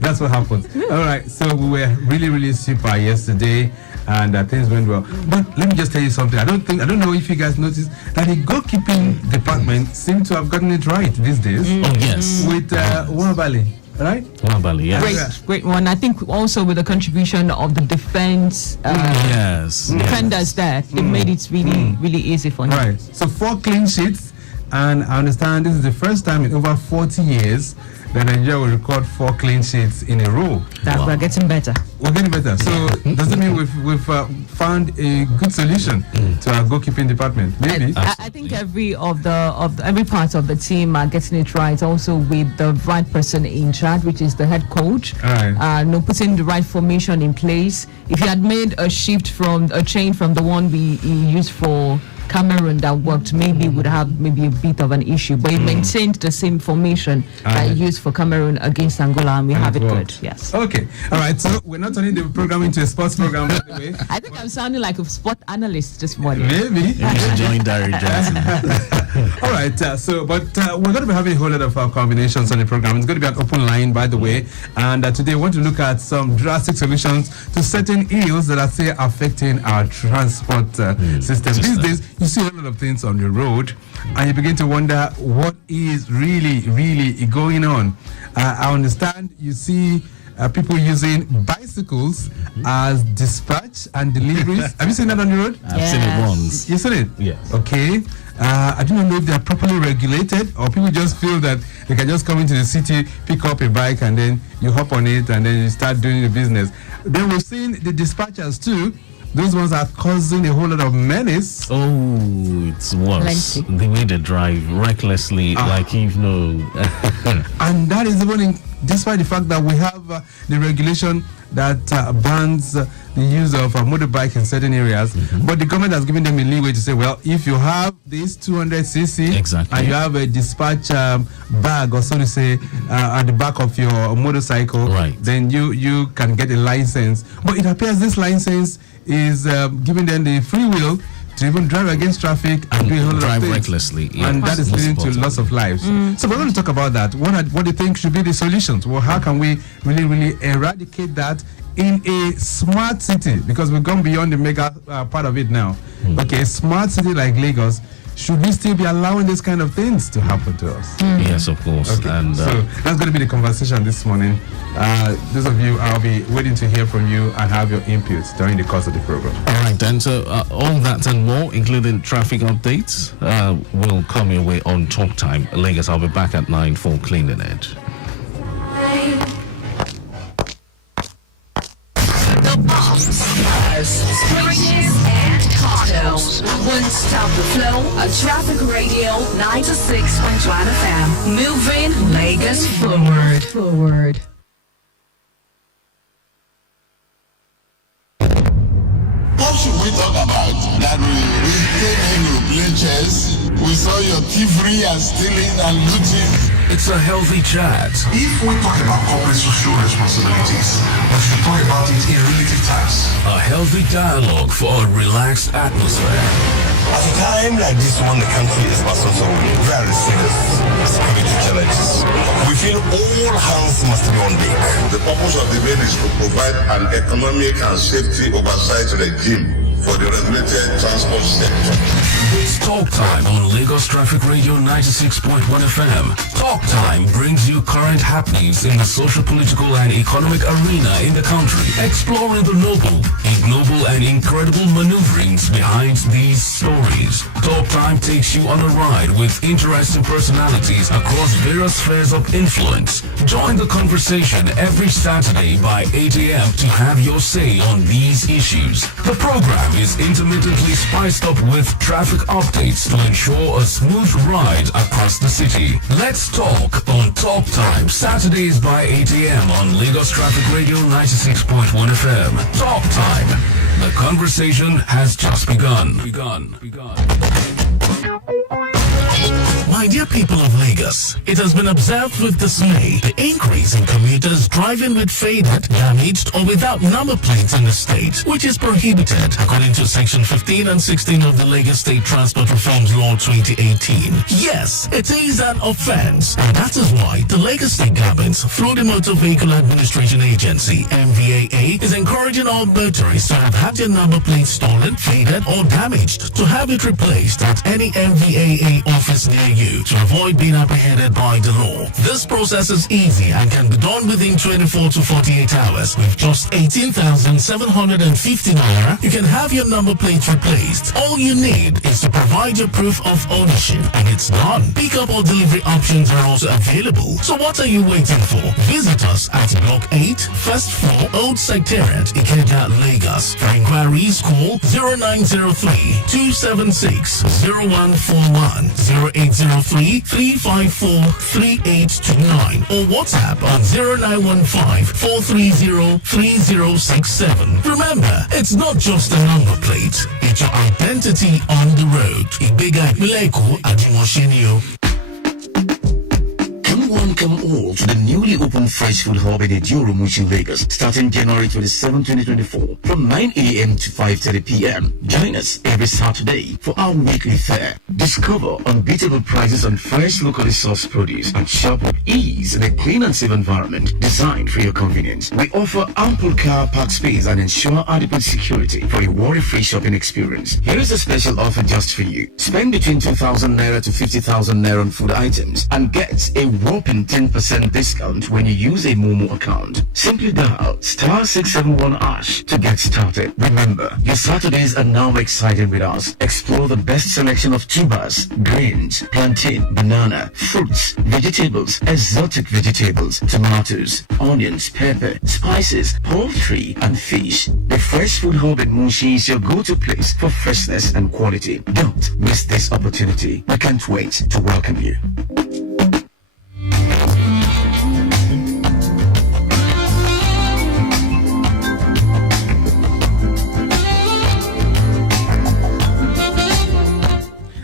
That's what happened. All right, so we were really, really super yesterday, and things went well. But let me just tell you something. I don't know if you guys noticed that the goalkeeping department seemed to have gotten it right these days. Oh yes. With Nwabali. right? Nwabali, yes. Great one. I think also with the contribution of the defense defenders there, it made it really easy for him. Right. So 4 clean sheets, and I understand this is the first time in over 40 years that Nigeria will record 4 clean sheets in a row. We're getting better. We're getting better. So does it mean we've found a good solution to our goalkeeping department? Maybe. I think every part of the team are getting it right. Also with the right person in charge, which is the head coach. Right. Putting the right formation in place. If you had made a change from the one we used for Cameroon that worked, maybe would have a bit of an issue, but he maintained the same formation that he used for Cameroon against Angola, and we have it good. Yes. Okay. All right. So we're not turning the program into a sports program, by the way. I think I'm sounding like a sport analyst this morning. Maybe. Join Darry Johnson. All right. We're going to be having a whole lot of combinations on the program. It's going to be an open line, by the way. And today we want to look at some drastic solutions to certain ills that are still affecting our transport system. These days, you see a lot of things on the road, and you begin to wonder what is really going on. I understand you see people using bicycles as dispatch and deliveries. Have you seen that on the road? I've seen it once. You seen it? Yes. Okay. I do not know if they are properly regulated, or people just feel that they can just come into the city, pick up a bike, and then you hop on it, and then you start doing the business. Then we've seen the dispatchers too. Those ones are causing a whole lot of menace. Oh, it's worse. The way they drive recklessly, like and that is even despite the fact that we have the regulation that bans the use of a motorbike in certain areas, but the government has given them a leeway to say, well, if you have this 200cc and you have a dispatch bag, or so to say, at the back of your motorcycle, then you can get a license. But it appears this license is giving them the free will to even drive against traffic and do a whole lot of things. Recklessly, and that is leading to loss of lives. So we're going to talk about that. What do you think should be the solutions? Well, how can we really eradicate that in a smart city? Because we've gone beyond the mega part of it now. Okay, a smart city like Lagos, should we still be allowing these kind of things to happen to us? Yes, of course. Okay. And so that's going to be the conversation this morning. Those of you, I'll be waiting to hear from you and have your inputs during the course of the program. All right, then. So all that and more, including traffic updates, will come your way on Talk Time. Lagos, I'll be back at 9 for Cleaning Edge. The bombs, springes, and cartels won't stop the flow of Traffic Radio 96.1 FM. Moving Lagos forward. What should we talk about? That we came in, you play chess, we saw your thievery and stealing and looting. It's a healthy chat. If we talk about corporate social responsibilities, we should talk about it in relative terms. A healthy dialogue for a relaxed atmosphere. At a time like this one, the country is passing through very serious security challenges. We feel all hands must be on deck. The purpose of the bill is to provide an economic and safety oversight regime for the regulated transport sector. It's Talk Time on Lagos Traffic Radio 96.1 FM. Talk Time brings you current happenings in the social, political, and economic arena in the country, exploring the noble, ignoble, and incredible maneuverings behind these stories. Talk Time takes you on a ride with interesting personalities across various spheres of influence. Join the conversation every Saturday by 8 a.m. to have your say on these issues. The program is intermittently spiced up with traffic updates to ensure a smooth ride across the city. Let's talk on Talk Time, Saturdays by 8 a.m. on Lagos Traffic Radio 96.1 FM. Talk Time. The conversation has just begun. My dear people of Lagos, it has been observed with dismay the increase in commuters driving with faded, damaged, or without number plates in the state, which is prohibited according to Section 15 and 16 of the Lagos State Transport Reforms Law 2018. Yes, it is an offense, and that is why the Lagos State Government, through the Motor Vehicle Administration Agency, MVAA, is encouraging all motorists to have had their number plates stolen, faded, or damaged to have it replaced at any MVAA office near you. you to avoid being apprehended by the law. This process is easy and can be done within 24 to 48 hours. With just 18,750 naira, you can have your number plate replaced. All you need is to provide your proof of ownership, and it's done. Pickup or delivery options are also available. So what are you waiting for? Visit us at Block 8, First Floor, Old Secretariat, Ikeja, Lagos. For inquiries, call 0903-276-0141, 0803-354-3829, or WhatsApp on 0915-430-3067. Remember, it's not just a number plate, it's your identity on the road. Ibega Mileko Adimoshenio. Come all to the newly opened Fresh Food Hub in Ejiro Mushin, Lagos, starting January 27, 2024, from 9 a.m. to 5:30 p.m. Join us every Saturday for our weekly fair. Discover unbeatable prices on fresh, locally sourced produce and shop with ease in a clean and safe environment designed for your convenience. We offer ample car park space and ensure adequate security for a worry-free shopping experience. Here is a special offer just for you. Spend between 2,000 naira to 50,000 naira on food items and get a whopping 10% discount when you use a Momo account. Simply dial *671# to get started. Remember, your Saturdays are now exciting with us. Explore the best selection of tubers, grains, plantain, banana, fruits, vegetables, exotic vegetables, tomatoes, onions, pepper, spices, poultry, and fish. The Fresh Food Hub in Munshi is your go-to place for freshness and quality. Don't miss this opportunity. We can't wait to welcome you.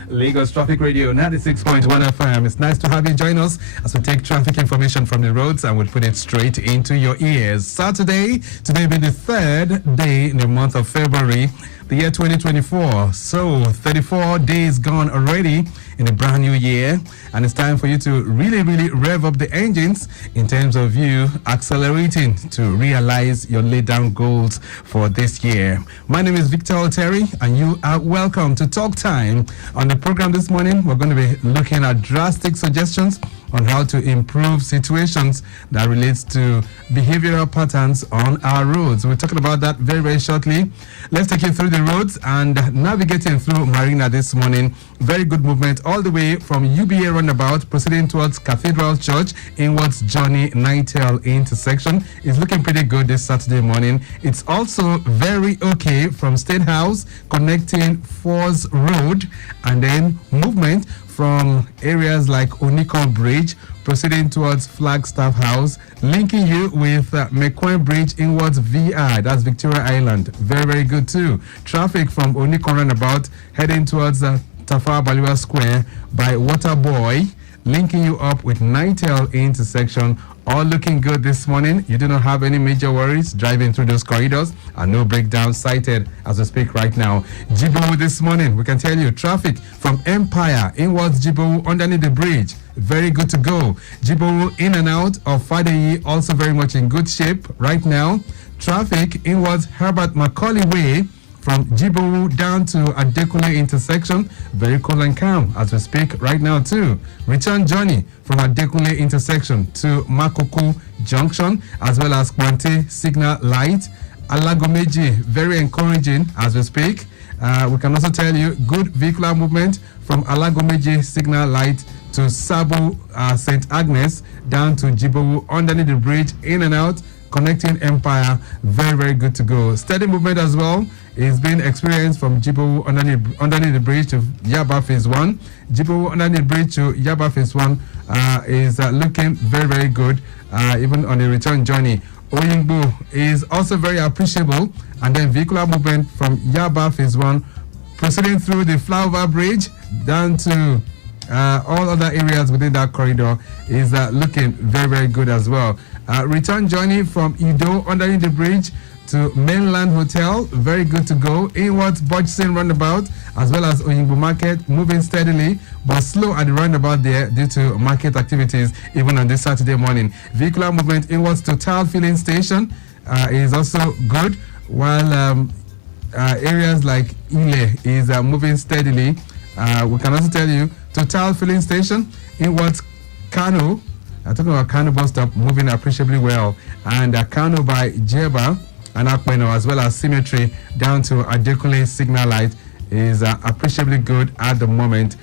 Lagos Traffic Radio 96.1 FM. It's nice to have you join us as we take traffic information from the roads and we'll put it straight into your ears. Today will be the third day in the month of February, the year 2024. So 34 days gone already in a brand new year, and it's time for you to really rev up the engines in terms of you accelerating to realize your laid down goals for this year. My name is Victor Alteri, and you are welcome to Talk Time. On the program this morning, we're going to be looking at drastic suggestions on how to improve situations that relates to behavioral patterns on our roads. We're talking about that very shortly. Let's take you through the roads and navigating through Marina this morning. Very good movement all the way from UBA roundabout proceeding towards Cathedral Church inwards Johnny Nightel intersection. It's looking pretty good this Saturday morning. It's also very okay from State House connecting Force Road, and then movement from areas like Onikon Bridge proceeding towards Flagstaff House, linking you with McCoy Bridge inwards VI, that's Victoria Island. Very good too. Traffic from Onikon roundabout heading towards Tafawa Balewa Square by Waterboy, linking you up with Nightel intersection. All looking good this morning. You do not have any major worries driving through those corridors, and no breakdown sighted as we speak right now. Jibowu this morning, we can tell you traffic from Empire inwards Jibowu underneath the bridge, very good to go. Jibowu in and out of Fadeyi also very much in good shape right now. Traffic inwards Herbert Macaulay Way from Jibowu down to Adekunle intersection, very cool and calm as we speak right now too. Return journey from Adekunle intersection to Makoko junction, as well as Kwante signal light. Alagomeji, very encouraging as we speak. We can also tell you good vehicular movement from Alagomeji signal light to Sabo St. Agnes down to Jibowu underneath the bridge, in and out, connecting Empire. Very good to go. Steady movement as well is being experienced from Jibowu underneath the bridge to Yaba Phase 1. Jibowu underneath the bridge to Yaba Phase 1 is looking very good, even on the return journey. Oyingbo is also very appreciable, and then vehicular movement from Yaba Phase 1 proceeding through the Flyover Bridge down to all other areas within that corridor is looking very good as well. Return journey from Ido underneath the bridge to Mainland Hotel, very good to go. Inwards Bodgson roundabout, as well as Oyingbo Market, moving steadily but slow at the roundabout there due to market activities even on this Saturday morning. Vehicular movement inwards to Town Filling Station is also good, while areas like Ile is moving steadily. We can also tell you Total filling station in what Kano. I'm talking about Kano bus stop moving appreciably well, and Kano by Jeba and Akpeno, as well as Symmetry down to Adekunle signal light is appreciably good at the moment.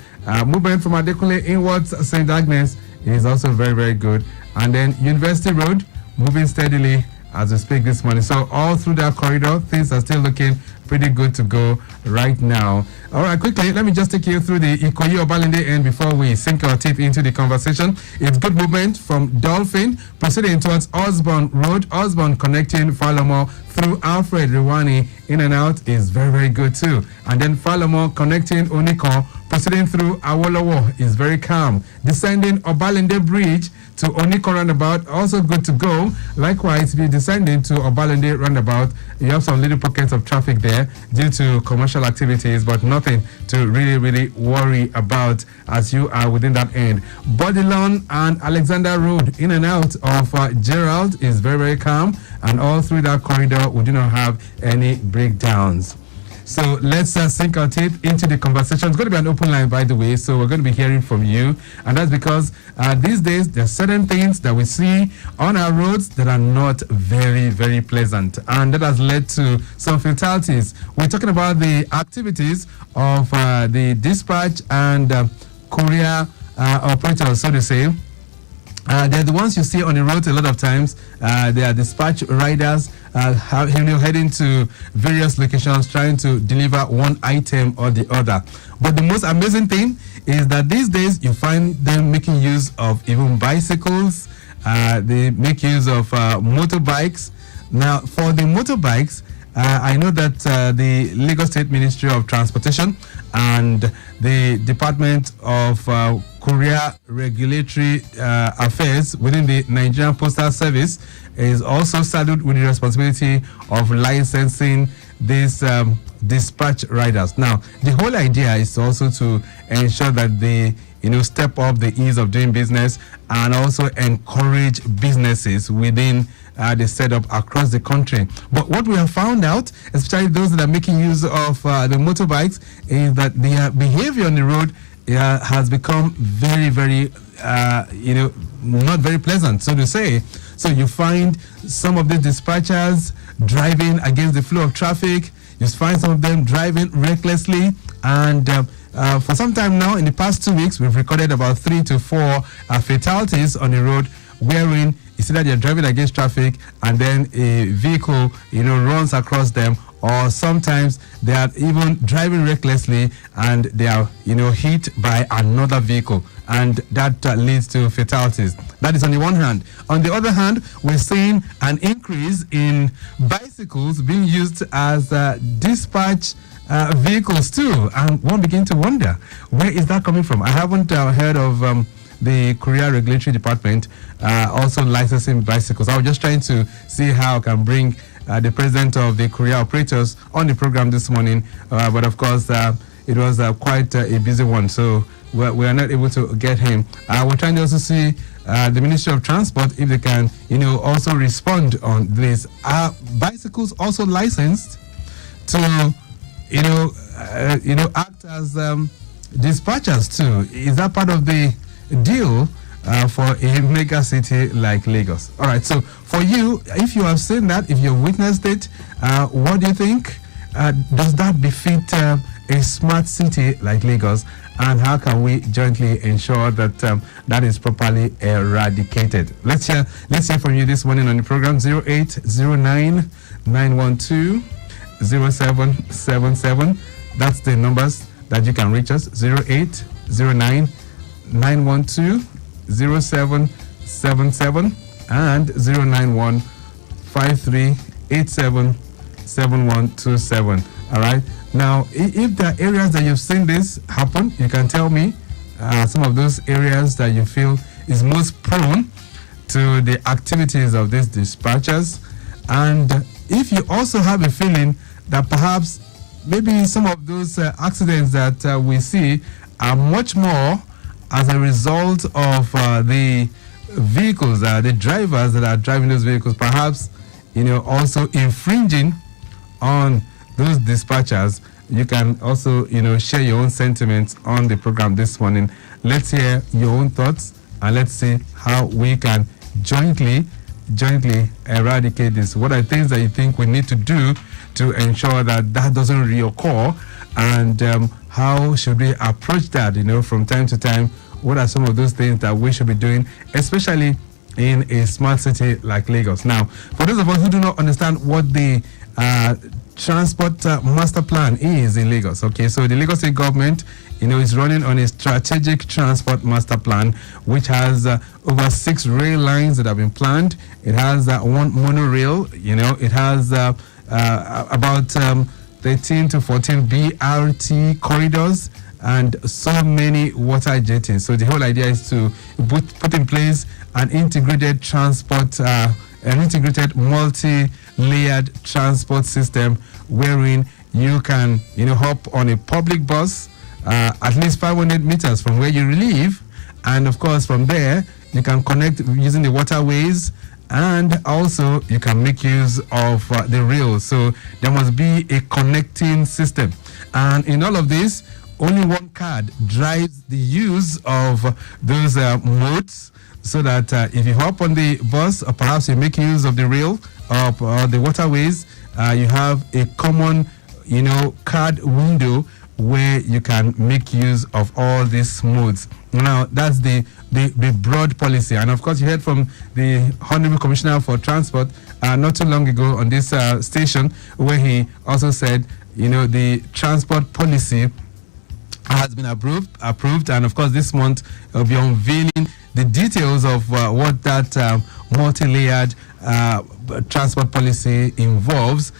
Movement from Adekunle inwards St. Agnes is also very, very good. And then University Road moving steadily as we speak this morning. So all through that corridor, things are still looking pretty good to go right now. All right, quickly, let me just take you through the Ikoyi Obalende end before we sink our teeth into the conversation. It's good movement from Dolphin, proceeding towards Osborne Road. Osborne connecting Falomo through Alfred Rwani in and out is very, very good too. And then Falomo connecting Onikon, proceeding through Awolowo is very calm. Descending Obalende Bridge to Onikon roundabout, also good to go. Likewise, if you're descending to Obalende roundabout, you have some little pockets of traffic there due to commercial activities, but nothing to really worry about as you are within that end. Bodilon and Alexander Road in and out of Gerald is very, very calm, and all through that corridor we do not have any breakdowns. So let's sink our teeth into the conversation. It's going to be an open line, by the way, so we're going to be hearing from you. And that's because these days there are certain things that we see on our roads that are not very, very pleasant. And that has led to some fatalities. We're talking about the activities of the dispatch and courier operators, so to say. They're the ones you see on the road a lot of times. They are dispatch riders heading to various locations trying to deliver one item or the other. But the most amazing thing is that these days you find them making use of even bicycles. They make use of motorbikes. Now, for the motorbikes, I know that the Lagos State Ministry of Transportation and the Department of Courier Regulatory Affairs within the Nigerian Postal Service is also saddled with the responsibility of licensing these dispatch riders. Now, the whole idea is also to ensure that they step up the ease of doing business and also encourage businesses within the setup across the country. But what we have found out, especially those that are making use of the motorbikes, is that their behavior on the road has become very, very, not very pleasant, so to say. So you find some of the dispatchers driving against the flow of traffic. You find some of them driving recklessly. And for some time now, in the past 2 weeks, we've recorded about 3 to 4 fatalities on the road wherein you see that they're driving against traffic and then a vehicle, runs across them, or sometimes they are even driving recklessly and they are, hit by another vehicle, and that leads to fatalities. That is on the one hand. On the other hand, we're seeing an increase in bicycles being used as dispatch vehicles too, and one begin to wonder, where is that coming from? I haven't heard of the Courier Regulatory Department also licensing bicycles. I was just trying to see how I can bring the president of the courier operators on the program this morning, but of course it was quite a busy one, so we are not able to get him. We're trying to also see the Ministry of Transport if they can, also respond on this. Are bicycles also licensed to, act as dispatchers too? Is that part of the deal for a mega city like Lagos? All right, so for you, if you have seen that, if you've witnessed it, what do you think? Does that befit a smart city like Lagos? And how can we jointly ensure that that is properly eradicated? Let's hear from you this morning on the program. 0809 912 0777. That's the numbers that you can reach us. 0809 912 0777 and 091 5387 7127. All right. Now, if there are areas that you've seen this happen, you can tell me some of those areas that you feel is most prone to the activities of these dispatchers. And if you also have a feeling that perhaps maybe some of those accidents that we see are much more as a result of the vehicles, the drivers that are driving those vehicles, perhaps, also infringing on those dispatchers, you can also, share your own sentiments on the program this morning. Let's hear your own thoughts, and let's see how we can jointly eradicate this. What are things that you think we need to do to ensure that doesn't reoccur, and how should we approach that, from time to time? What are some of those things that we should be doing, especially in a smart city like Lagos? Now, for those of us who do not understand what the transport master plan is in Lagos, okay, so the Lagos State government, is running on a strategic transport master plan, which has over 6 rail lines that have been planned. It has 1 monorail, it has about 13 to 14 BRT corridors, and so many water jetties. So the whole idea is to put in place an integrated transport, an integrated multi-layered transport system, wherein you can, hop on a public bus at least 500 meters from where you live, and of course from there you can connect using the waterways, and also you can make use of the rails. So there must be a connecting system, and in all of this, only one card drives the use of those modes, so that if you hop on the bus, or perhaps you make use of the rail or the waterways, you have a common, card window where you can make use of all these modes. Now, that's the broad policy. And of course, you heard from the Honorable Commissioner for Transport not too long ago on this station, where he also said, the transport policy has been approved, and of course this month we'll be unveiling the details of what that multi-layered transport policy involves.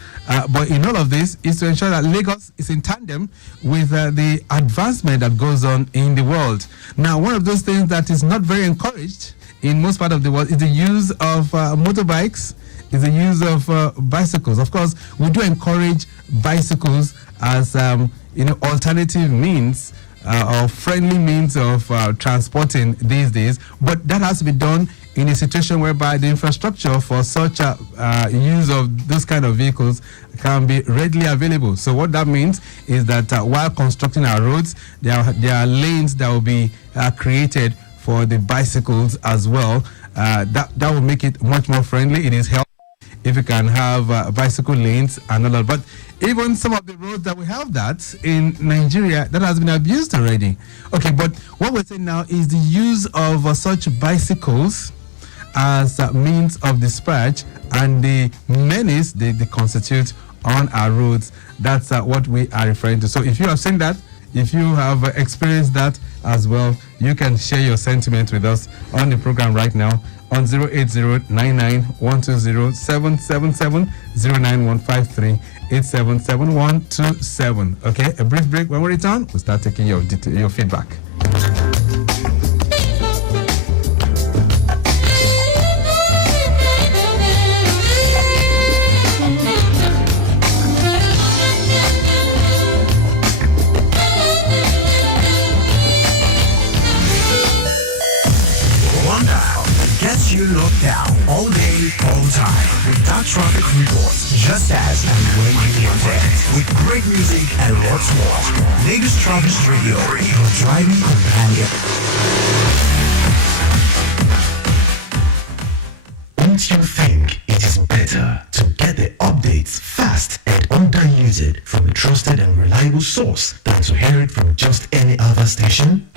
But in all of this is to ensure that Lagos is in tandem with the advancement that goes on in the world. Now, one of those things that is not very encouraged in most part of the world is the use of motorbikes, is the use of bicycles. Of course, we do encourage bicycles as alternative means or friendly means of transporting these days, but that has to be done in a situation whereby the infrastructure for such use of those kind of vehicles can be readily available. So what that means is that while constructing our roads, there are lanes that will be created for the bicycles as well. That will make it much more friendly. It is helpful if you can have bicycle lanes and all that. But even some of the roads that we have that in Nigeria, that has been abused already. Okay, but what we're saying now is the use of such bicycles as means of dispatch and the menace they constitute on our roads. That's what we are referring to. So if you have seen that, if you have experienced that as well, you can share your sentiment with us on the program right now on 08099-120-777-09153-877127. Okay, a brief break. When we return, we'll start taking your feedback. You look down all day, all time with that traffic report, just as and when you want it, with great music and lots more. Lagos Traffic Radio, your driving companion. Don't you think it is better to get the updates fast and undiluted from a trusted and reliable source than to hear it from just any other station?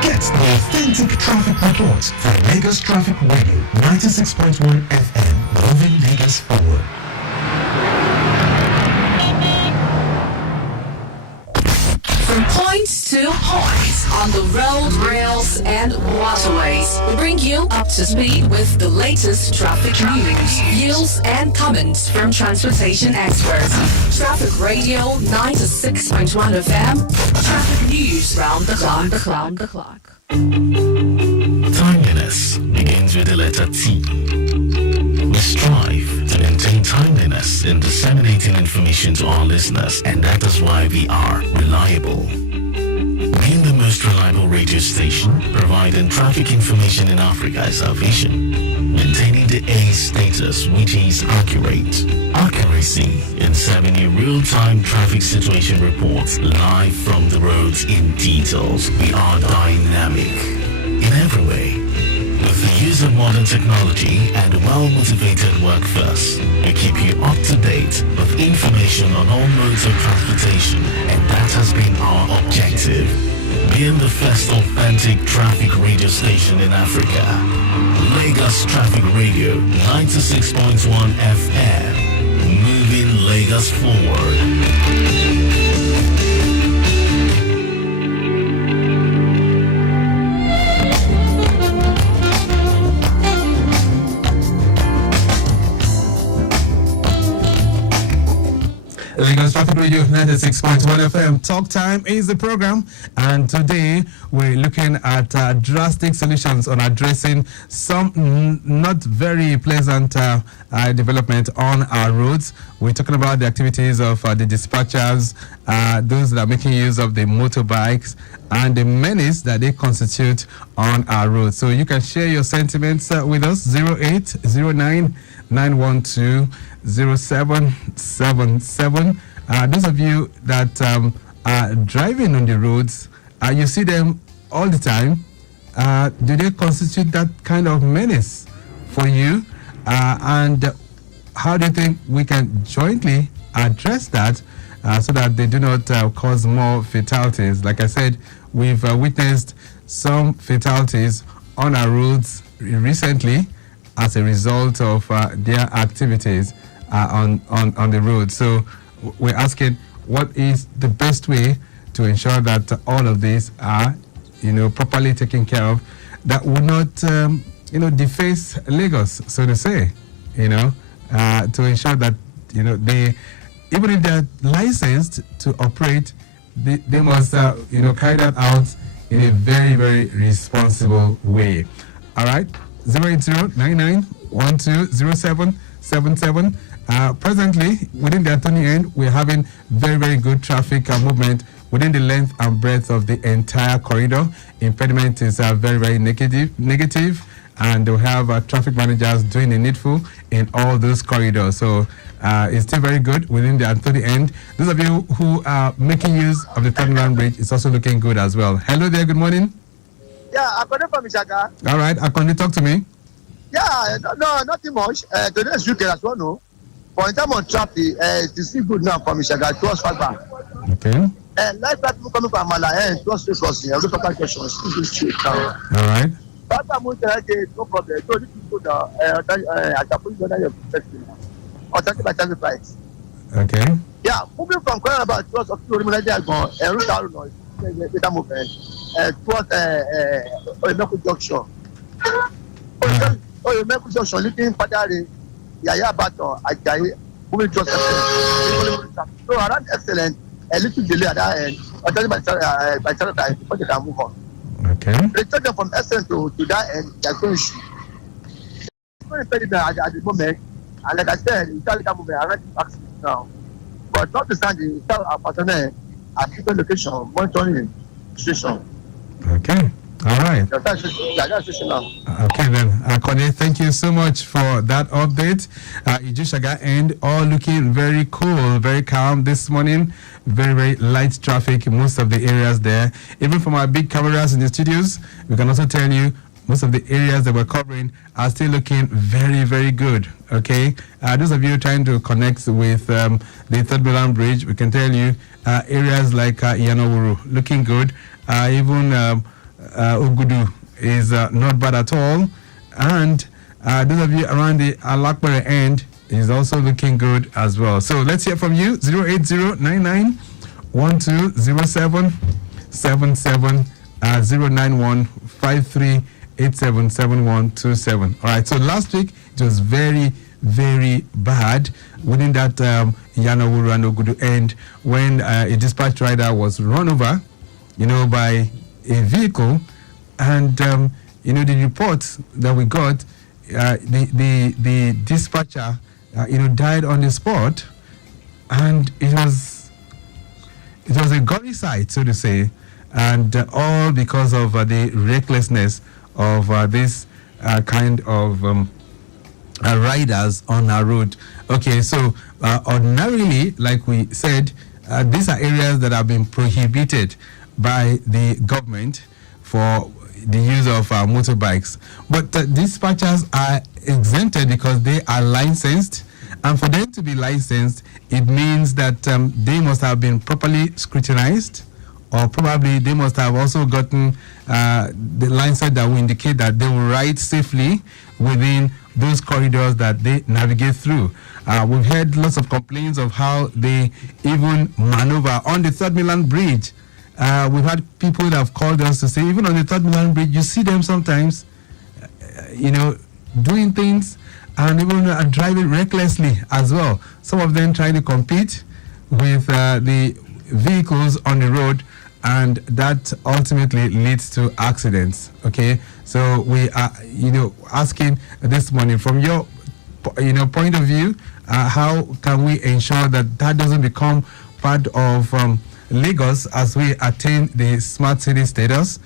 Get the authentic traffic reports from Lagos Traffic Radio 96.1 FM, moving Lagos forward. From point to point on the road, rails, and waterways, we bring you up to speed with the latest traffic news, views, and comments from transportation experts. Traffic Radio 96.1 FM. Traffic news round the clock. Timeliness begins with the letter T. We strive to maintain timeliness in disseminating information to our listeners, and that is why we are reliable. Being the most reliable radio station, providing traffic information in Africa is our vision. Maintaining the A status, which is accurate. Accuracy in serving you real-time traffic situation reports live from the roads in details. We are dynamic in every way. With the use of modern technology and well-motivated workforce, we keep you up to date with information on all modes of transportation, and that has been our objective. Being the first authentic traffic radio station in Africa, Lagos Traffic Radio 96.1 FM, moving Lagos forward. Lagos Traffic Radio 96.1 FM. Talk Time is the program, and today we're looking at drastic solutions on addressing some not very pleasant development on our roads. We're talking about the activities of the dispatchers, those that are making use of the motorbikes, and the menace that they constitute on our roads. So you can share your sentiments with us, 0809 912 0777. Those of you that are driving on the roads, you see them all the time. Do they constitute that kind of menace for you? And how do you think we can jointly address that so that they do not cause more fatalities? Like I said, we've witnessed some fatalities on our roads recently as a result of their activities on the road. So we're asking, what is the best way to ensure that all of these are, properly taken care of, that will not, deface Lagos, so to say, to ensure that, they, even if they're licensed to operate, they must, carry that out in a very, very responsible way. All right? 08099120777. Presently, within the Attorney end, we're having very, very good traffic movement within the length and breadth of the entire corridor. Impediment is very, very negative, and we have traffic managers doing the needful in all those corridors. So it's still very good within the Attorney end. Those of you who are making use of the Third Bridge, it's also looking good as well. Hello there, good morning. Yeah, Akone from Ishaga. All right, Akone, talk to me. Yeah, no, nothing much. Today is UK as well, no. But in terms of traffic, it's still good now from Ishaga towards Fagba. Okay. Like people coming from Mala, towards the crossing, every local question is still straight now. All right. Fagba moved no problem. So this is good now. I can put it on your perspective. Alternative by traffic lights. Okay. Yeah, moving from Kwara about towards Okiro, route out noise, better movement. Towards Oyemeko Junction. Oyemeko Junction, looking Padari, Yaya Baton, Ajayi, moving towards Excellent. So around Excellent, a little delay at that end, by time before they can move on. Okay. They take them from Excellent to that end, they're going to shoot. It's very impediment at the moment, and like I said, it's not moving around accident now. But notwithstanding, it's still our partner at different location, monitoring situation. Okay. All right. Okay then, Akone, thank you so much for that update. Ijushaga end, all looking very cool, very calm this morning. Very, very light traffic in most of the areas there. Even from our big cameras in the studios, we can also tell you most of the areas that we're covering are still looking very, very good. Okay. Those of you trying to connect with the Third Bridge, we can tell you areas like Yanowuru looking good. Even Ogudu is not bad at all, and those of you around the Alakbere end is also looking good as well. So let's hear from you. 08099120777 09153877127. All right. So last week it was very, very bad within that Yanowuru and Ogudu end when a dispatch rider was run over, by a vehicle, and the report that we got, the dispatcher, died on the spot, and it was a gory sight, so to say. and all because of the recklessness of this kind of riders on our road. Okay, so ordinarily, like we said, these are areas that have been prohibited by the government for the use of motorbikes. But dispatchers are exempted because they are licensed. And for them to be licensed, it means that they must have been properly scrutinized, or probably they must have also gotten the license that will indicate that they will ride safely within those corridors that they navigate through. We've heard lots of complaints of how they even maneuver on the Third Mainland Bridge. We've had people that have called us to say, even on the Third Mainland Bridge, you see them sometimes, doing things and even driving recklessly as well. Some of them trying to compete with the vehicles on the road, and that ultimately leads to accidents. Okay, so we are, asking this morning from your, point of view, how can we ensure that that doesn't become part of Lagos as we attain the smart city status?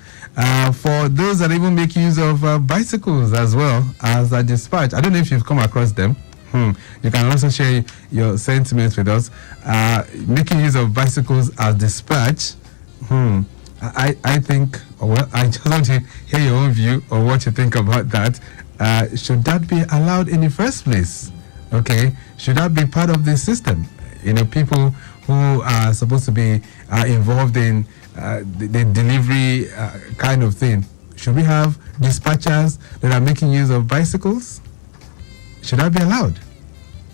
For those that even make use of bicycles as well as a dispatch. I don't know if you've come across them. You can also share your sentiments with us. Making use of bicycles as dispatch. I think, well, I just want to hear your own view or what you think about that. Should that be allowed in the first place? Okay, should that be part of the system? People who are supposed to be involved in the delivery kind of thing. Should we have dispatchers that are making use of bicycles? Should that be allowed?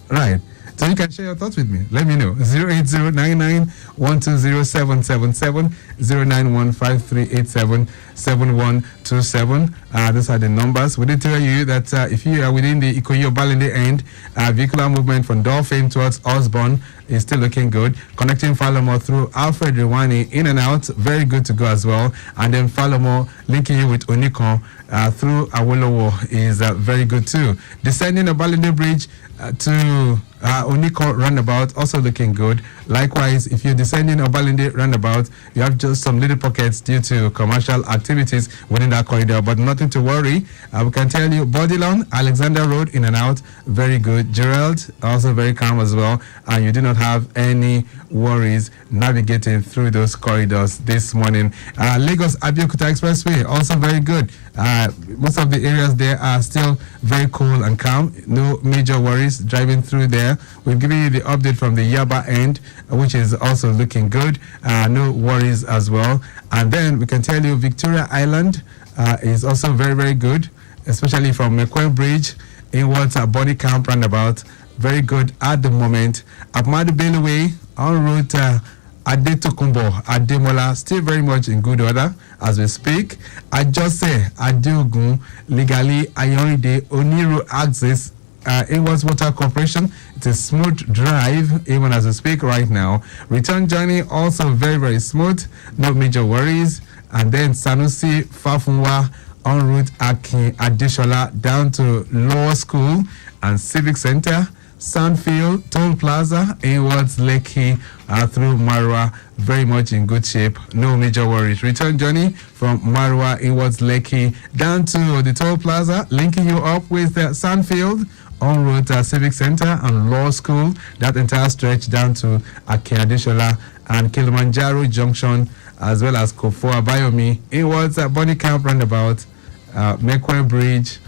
Right. So you can share your thoughts with me. Let me know. 08099120777, 09153877127. Those are the numbers. We did tell you that if you are within the Ikoyi-Obalende end, vehicular movement from Dolphin towards Osborne is still looking good. Connecting Falomo through Alfred Rewani in and out, very good to go as well. And then Falomo linking you with Onikon through Awolowo is very good too. Descending Obalende Bridge to Oniko roundabout, also looking good. Likewise, if you're descending Obalende roundabout, you have just some little pockets due to commercial activities within that corridor, but nothing to worry. We can tell you, Bodilon, Alexander Road, in and out, very good. Gerald, also very calm as well, and you do not have any worries navigating through those corridors this morning. Lagos Abeokuta Expressway, also very good. Most of the areas there are still very cool and calm. No major worries driving through there. We've given you the update from the Yaba end, which is also looking good. No worries as well. And then we can tell you Victoria Island is also very, very good, especially from McQueen Bridge inwards at Bonnie Camp roundabout. Very good at the moment. Ahmadu Bello Way en route Adetokunbo, Ademola, still very much in good order as we speak. Ajose, Adeogun, legally Ayoride, Oniru Axis, Inwards Water Corporation. It's a smooth drive even as we speak right now. Return journey also very, very smooth. No major worries. And then Sanusi, Fafunwa, en route Akin Adeshola down to Law School and Civic Center. Sandfield, Toll Plaza, inwards Lekki through Marwa, very much in good shape. No major worries. Return journey from Marwa, inwards Lekki, down to the Toll Plaza, linking you up with Sandfield, en route Civic Center and Law School. That entire stretch down to Akin-Adeshola and Kilimanjaro Junction, as well as Kofoa Bayomi, inwards Bonnie Camp roundabout, Mekwe Bridge.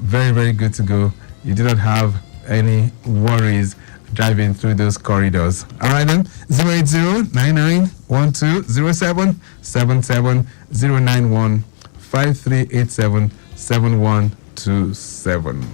Very, very good to go. You do not have any worries driving through those corridors. All right then, 08099120777, 09153877127.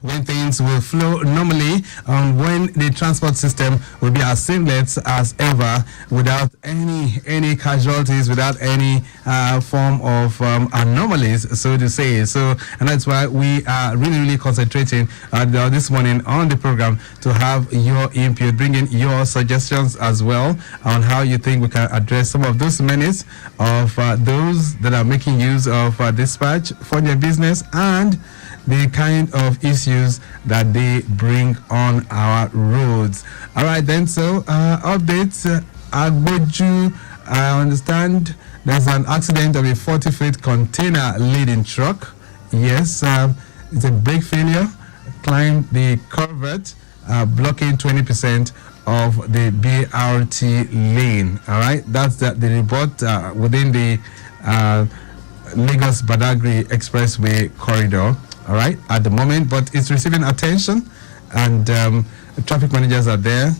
when things will flow normally, when the transport system will be as seamless as ever, without any casualties, without any form of anomalies, so to say. So, and that's why we are really concentrating this morning on the program to have your input, bring in your suggestions as well on how you think we can address some of those menace of those that are making use of dispatch for their business and the kind of issues that they bring on our roads. All right, then, so updates. Agboju, I understand there's an accident of a 40-foot container laden truck. Yes, it's a brake failure, climbed the culvert, blocking 20% of the BRT lane. All right, that's the report within the Lagos Badagry Expressway corridor. All right, at the moment, but it's receiving attention, and traffic managers are there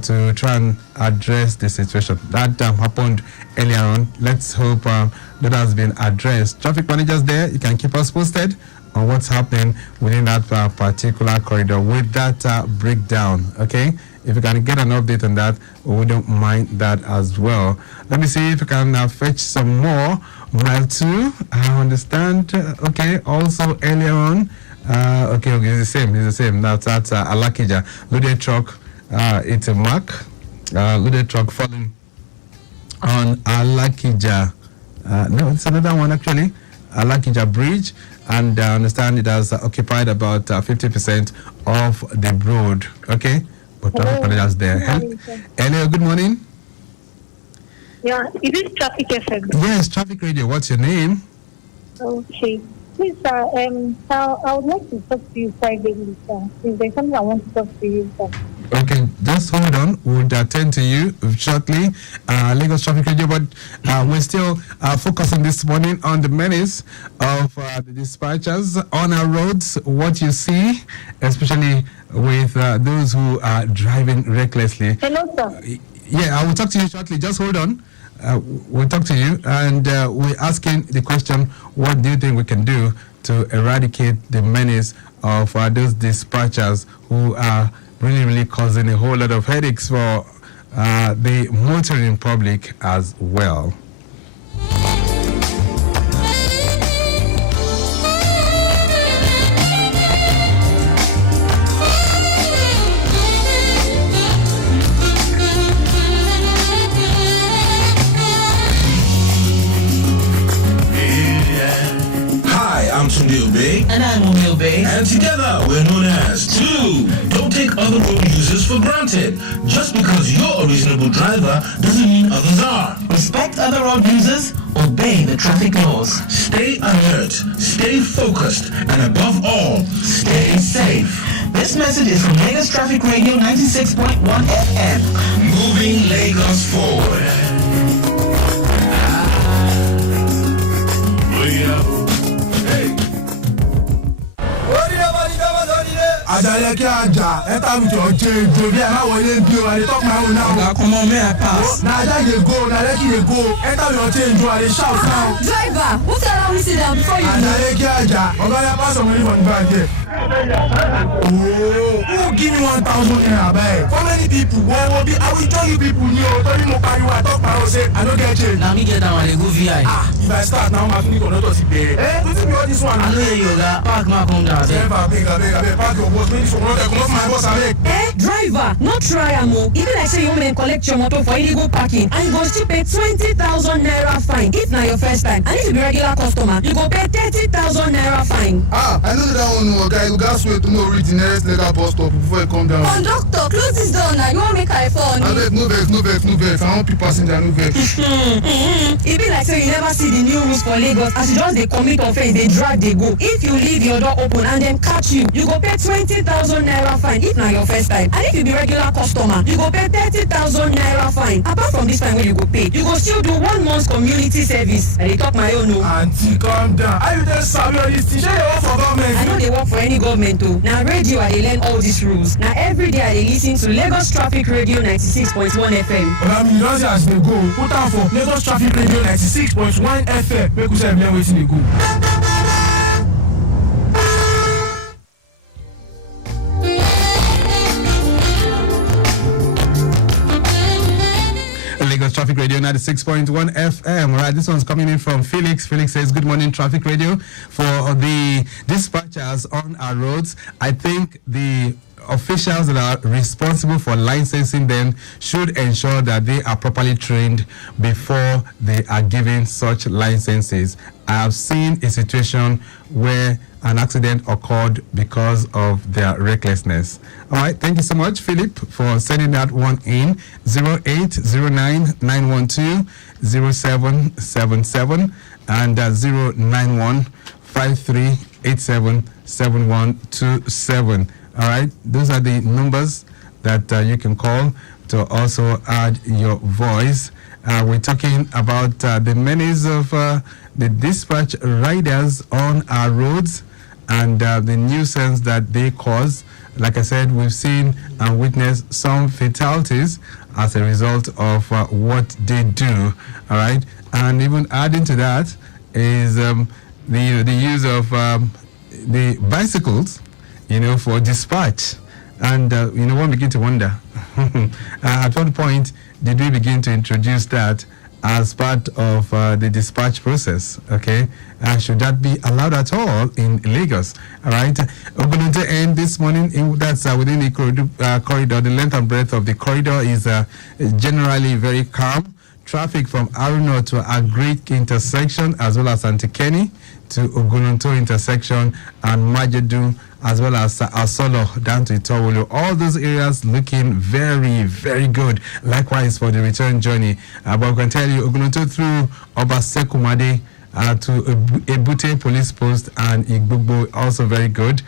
to try and address the situation. That happened earlier on. Let's hope that has been addressed. Traffic managers there, you can keep us posted on what's happening within that particular corridor with that breakdown, okay? If you can get an update on that, we don't mind that as well. Let me see if you can fetch some more. Mile 2, I understand. Okay, also earlier on, okay, it's the same. That's Alakija. Loaded truck, it's a mark. Loaded truck falling on Alakija. No, it's another one actually. Alakija Bridge. And I understand it has occupied about 50% of the road. Okay? But traffic managers there. Hello, good morning. Yeah, is this Traffic FM? Yes, Traffic Radio. What's your name? Okay. Please, I would like to talk to you privately, sir. Is there something I want to talk to you, sir? Okay, just hold on. We'll attend to you shortly. Lagos Traffic Radio, but we're still focusing this morning on the menace of the dispatchers on our roads. What you see, especially with those who are driving recklessly. Hello, sir. Yeah, I will talk to you shortly. Just hold on. We'll talk to you, and we're asking the question, what do you think we can do to eradicate the menace of those dispatchers who are really causing a whole lot of headaches for the motoring public as well? I'm Sunil Bay. And I'm Omil Bay. And together we're known as Two. Don't take other road users for granted. Just because you're a reasonable driver doesn't mean others are. Respect other road users, obey the traffic laws. Stay alert, stay focused, and above all, stay safe. This message is from Lagos Traffic Radio 96.1 FM. Moving Lagos forward. Ajale ki aja, enta mi jo je jo bi ama wole bi o ale talk my own now. Oga come on, may I pass? Na aja dey go, na leki dey go. Enta mi jo change o ale shout now. Driver, who tell me sit down before you Ajale ki aja, oga ya pass some money from the back here. Oh, who give me 1,000 naira back? How many people? Well, I will tell you people new. Tell me I talk my own say I don't get change. Now me get down and go VI. If I start now, my finish go not to see pay. Wetin be all this one? I know you yoga. Park my come down. Abeg, park your boss. Make this one come off my boss abeg. Driver, no try am o. Even like say you want collect your motor for illegal parking and you go still pay 20,000 naira fine if na your first time. And if you be regular customer, you go pay 30,000 naira fine. I know that one no guy. You gats wait to know reach the nearest legal bus stop before you come down. Conductor, close this door now. You wan make I fall? Abeg, no vex. I want people passenger, no vex. E be like say you never see the new rules for Lagos as you just dey commit offence, dey drive, dey go. If you leave your door open and dem catch you, you go pay 20,000 naira fine if na your first time. And if you be regular customer, you go pay 30,000 naira fine. Apart from this fine wey you go pay, you go still do 1 month community service. I dey talk my own o. Aunty, calm down. How you just sabi all this thing? Shey you work for government? I no dey work for any government o. Na radio I dey learn all these rules. Na everyday I dey lis ten to Lagos Traffic Radio 96.1 FM. Oga mi don say as dey go, put am for Lagos Traffic Radio 96.1 FM. Make we sef learn wetin dey go. Traffic Radio 96.1 FM. All right, this one's coming in from Felix. Felix says, good morning, Traffic Radio. For the dispatchers on our roads, I think the officials that are responsible for licensing them should ensure that they are properly trained before they are given such licenses. I have seen a situation where an accident occurred because of their recklessness. All right, thank you so much, Philip, for sending that one in. 0809-912-0777 and 091-5387-7127. All right, those are the numbers that you can call to also add your voice. We're talking about the menace of the dispatch riders on our roads and the nuisance that they cause. Like I said, we've seen and witnessed some fatalities as a result of what they do. All right, and even adding to that is the use of the bicycles, for dispatch. And, one begin to wonder, at what point did we begin to introduce that as part of the dispatch process, okay? Should that be allowed at all in Lagos? All right, we're going to end this morning. That's within the corridor. The length and breadth of the corridor is generally very calm. Traffic from Aruno to Agric intersection, as well as Antikeni to Ogununto intersection and Majedu, as well as Asolo down to Itowolo. All those areas looking very, very good. Likewise for the return journey. But we can tell you, Ogununto through Obasekumade to Ebute Police Post and Igbugbo, also very good.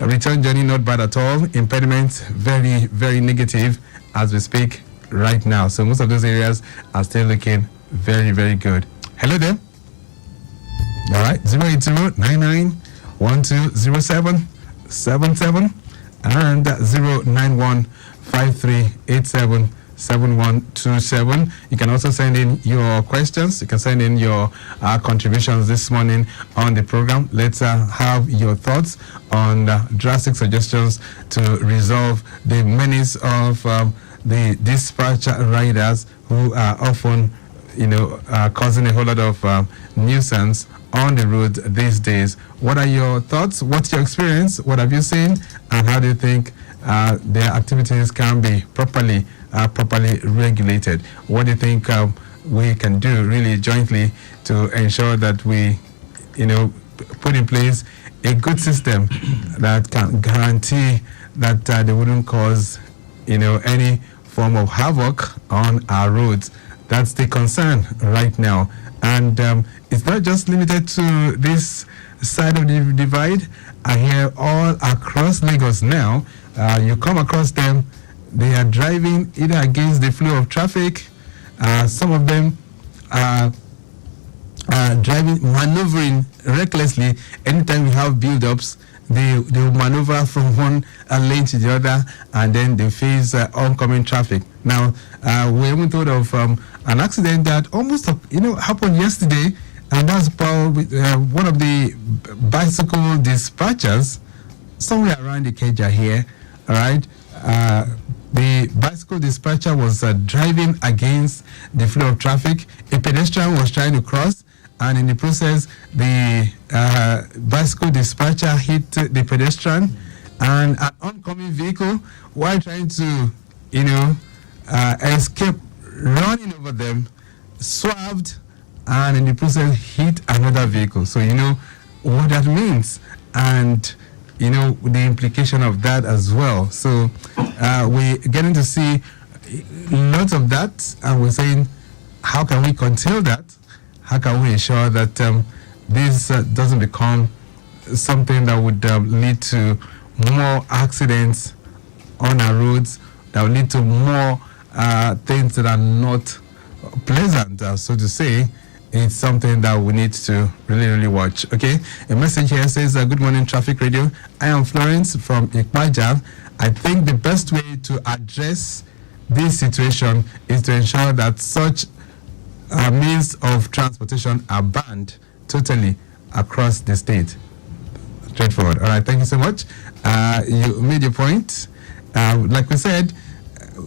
Return journey not bad at all. Impediments very, very negative as we speak right now. So most of those areas are still looking very, very good. Hello there. All right, 080-99-1207-77 and 091-5387-7127. You can also send in your questions. You can send in your contributions this morning on the program. Let's have your thoughts on drastic suggestions to resolve the menace of the dispatch riders who are often, causing a whole lot of nuisance on the road these days. What are your thoughts? What's your experience? What have you seen? And how do you think their activities can be properly regulated? What do you think we can do really jointly to ensure that we, put in place a good system that can guarantee that they wouldn't cause, any form of havoc on our roads? That's the concern right now. And it's not just limited to this side of the divide. I hear all across Lagos now, you come across them, they are driving either against the flow of traffic. Some of them are maneuvering recklessly. Anytime we have build-ups, they will maneuver from one lane to the other, and then they face oncoming traffic. Now, we haven't thought of an accident that almost happened yesterday, and that's probably one of the bicycle dispatchers somewhere around the Ikeja here. All right, the bicycle dispatcher was driving against the flow of traffic. A pedestrian was trying to cross, and in the process, the bicycle dispatcher hit the pedestrian, and an oncoming vehicle, while trying to, escape, running over them, swerved, and in the process hit another vehicle. So you know what that means, and the implication of that as well. So we're getting to see lots of that, and we're saying, how can we control that? How can we ensure that this doesn't become something that would lead to more accidents on our roads, that will lead to more things that are not pleasant, so to say? It's something that we need to really, really watch. Okay, a message here says, good morning, Traffic Radio. I am Florence from Ikpaja. I think the best way to address this situation is to ensure that such means of transportation are banned totally across the state. Straightforward. All right, thank you so much. You made your point. Like we said,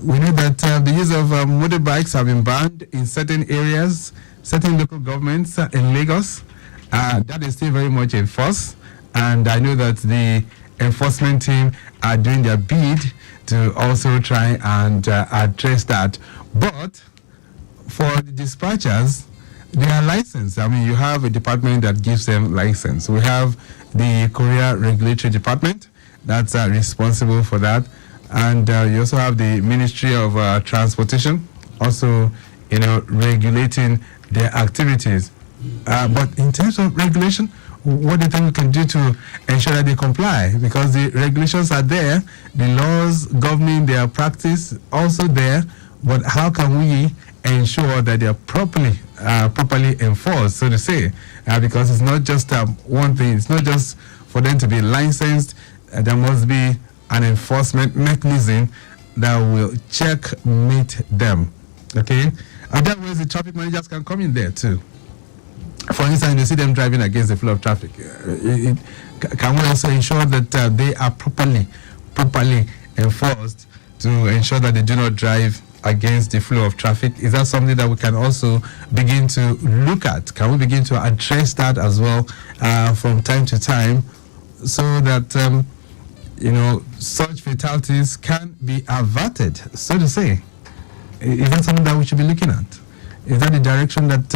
We know that the use of motorbikes have been banned in certain areas, certain local governments in Lagos. That is still very much in force, and I know that the enforcement team are doing their bid to also try and address that. But for the dispatchers, they are licensed. I mean, you have a department that gives them license. We have the Courier Regulatory Department that's responsible for that, and you also have the Ministry of Transportation, also, regulating their activities. But in terms of regulation, what do you think we can do to ensure that they comply? Because the regulations are there, the laws governing their practice also there, but how can we ensure that they are properly enforced, so to say? Because it's not just one thing. It's not just for them to be licensed. There must be an enforcement mechanism that will checkmate them. Okay? And that way the traffic managers can come in there too. For instance, you see them driving against the flow of traffic. Can we also ensure that they are properly enforced to ensure that they do not drive against the flow of traffic? Is that something that we can also begin to look at? Can we begin to address that as well from time to time, so that such fatalities can be averted, so to say? Is that something that we should be looking at? Is that the direction that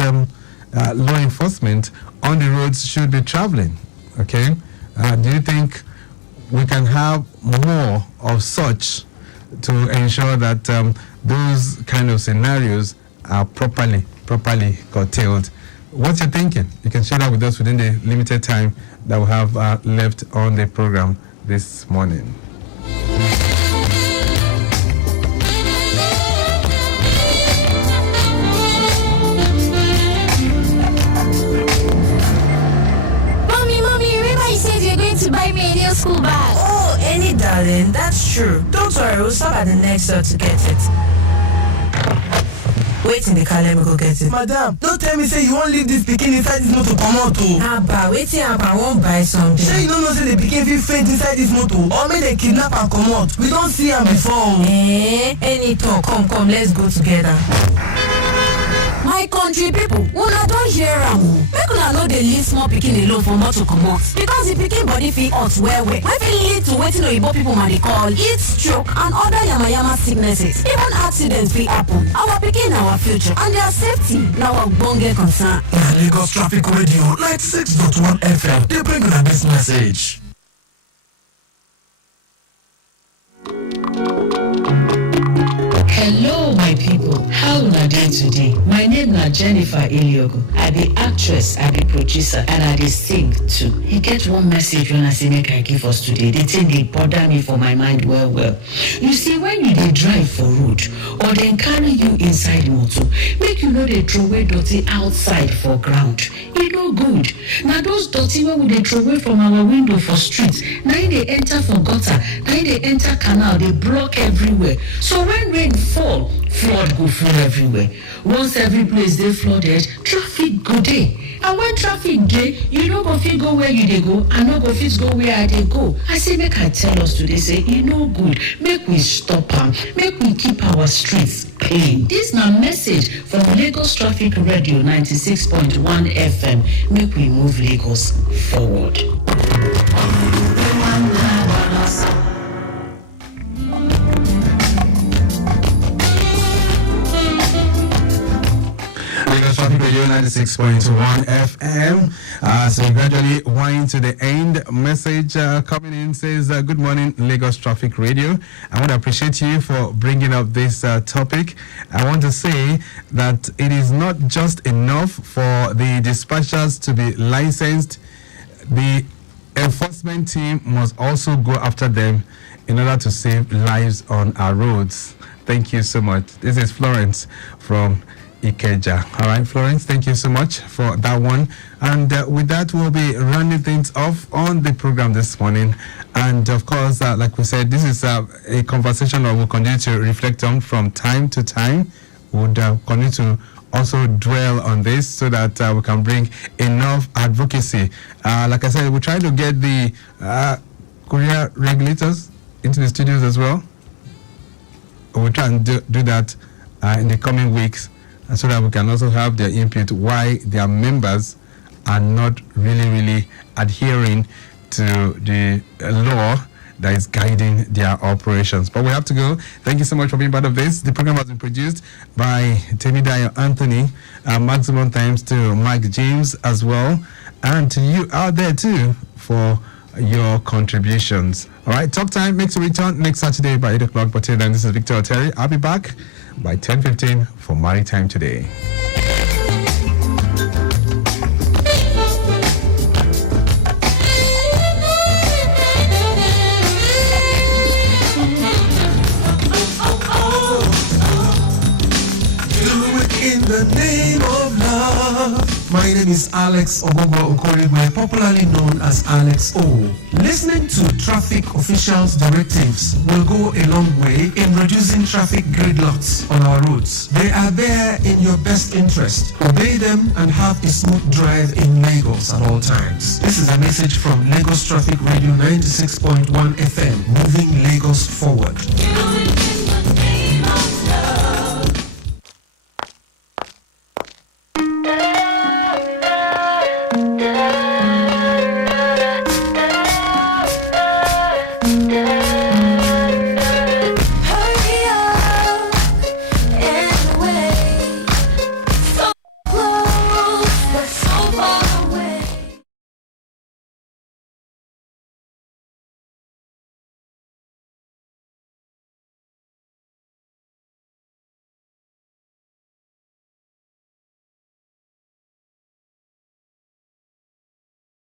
law enforcement on the roads should be traveling? Okay, do you think we can have more of such to ensure that those kind of scenarios are properly curtailed? What's your thinking? You can share that with us within the limited time that we have left on the program this morning. To buy me a new school bag. Oh, Annie, darling, that's true. Don't worry, we'll stop at the next store to get it. Wait in the car, let me go get it. Madam, don't tell me say you won't leave this pikin inside this motor come out too. Abba, waiting up, I won't buy something. Say you don't know say the pikin fit faint inside this motor or make they kidnap and come out. We don't see him before. Any talk, come, let's go together. My country people, una don hear am o. Make una no dey leave small pikin alone for motor comot, because the pikin body fit hot well, wey fit lead to wetin oyibo people man dey call heat stroke and other yamayama sicknesses. Even accidents fit happen. Our pikin na our future, and their safety na our ogbonge concern. Na Lagos Traffic Radio 96.1 FM dey bring una this message. Hello, my people. How una dey today? My name na Jennifer Eliogo. I be actress, I be producer, and I dey sing too. E get one message when I say make I give us today. The thing dey bother me for my mind well. You see, when you dey drive for road or dem carry you inside motor, make you no dey throw away dirty outside for ground. E no good. Na those dirty wey we dey throw away from our window for street, na im dey enter for gutter, na im dey enter canal, dey block everywhere. So when rain fall, flood go full everywhere. Once every place dey flooded, traffic go dey. And when traffic dey, you no go fit go where you dey go, and no go fit go where I dey go. I say make I tell us today, say e no good. Make we stop am. Make we keep our streets clean. This na message from Lagos Traffic Radio 96.1 FM. Make we move Lagos forward. Traffic Radio 96.1 FM. So gradually wind to the end. Message coming in says, good morning, Lagos Traffic Radio. I want to appreciate you for bringing up this topic. I want to say that it is not just enough for the dispatchers to be licensed. The enforcement team must also go after them in order to save lives on our roads. Thank you so much. This is Florence from Ikeja. All right, Florence, thank you so much for that one. And with that, we'll be rounding things off on the program this morning. And of course, like we said, this is a conversation that we'll continue to reflect on from time to time. We'll continue to also dwell on this so that we can bring enough advocacy. Like I said, we're trying to get the Courier regulators into the studios as well. we'll try and do that in the coming weeks, so that we can also have their input why their members are not really adhering to the law that is guiding their operations. But we have to go. Thank you so much for being part of this. The program has been produced by Temidayo Anthony. Maximum thanks to Mike James as well, and to you out there too for your contributions. All right, Talk Time makes a return next Saturday by 8 o'clock. But till then, this is Victor Oteri. I'll be back by 10:15 for Maritime Today. In the name of love. My name is Alex Ogogo Okorigwe, popularly known as Alex O. Listening to traffic officials' directives will go a long way in reducing traffic gridlocks on our roads. They are there in your best interest. Obey them and have a smooth drive in Lagos at all times. This is a message from Lagos Traffic Radio 96.1 FM, moving Lagos forward.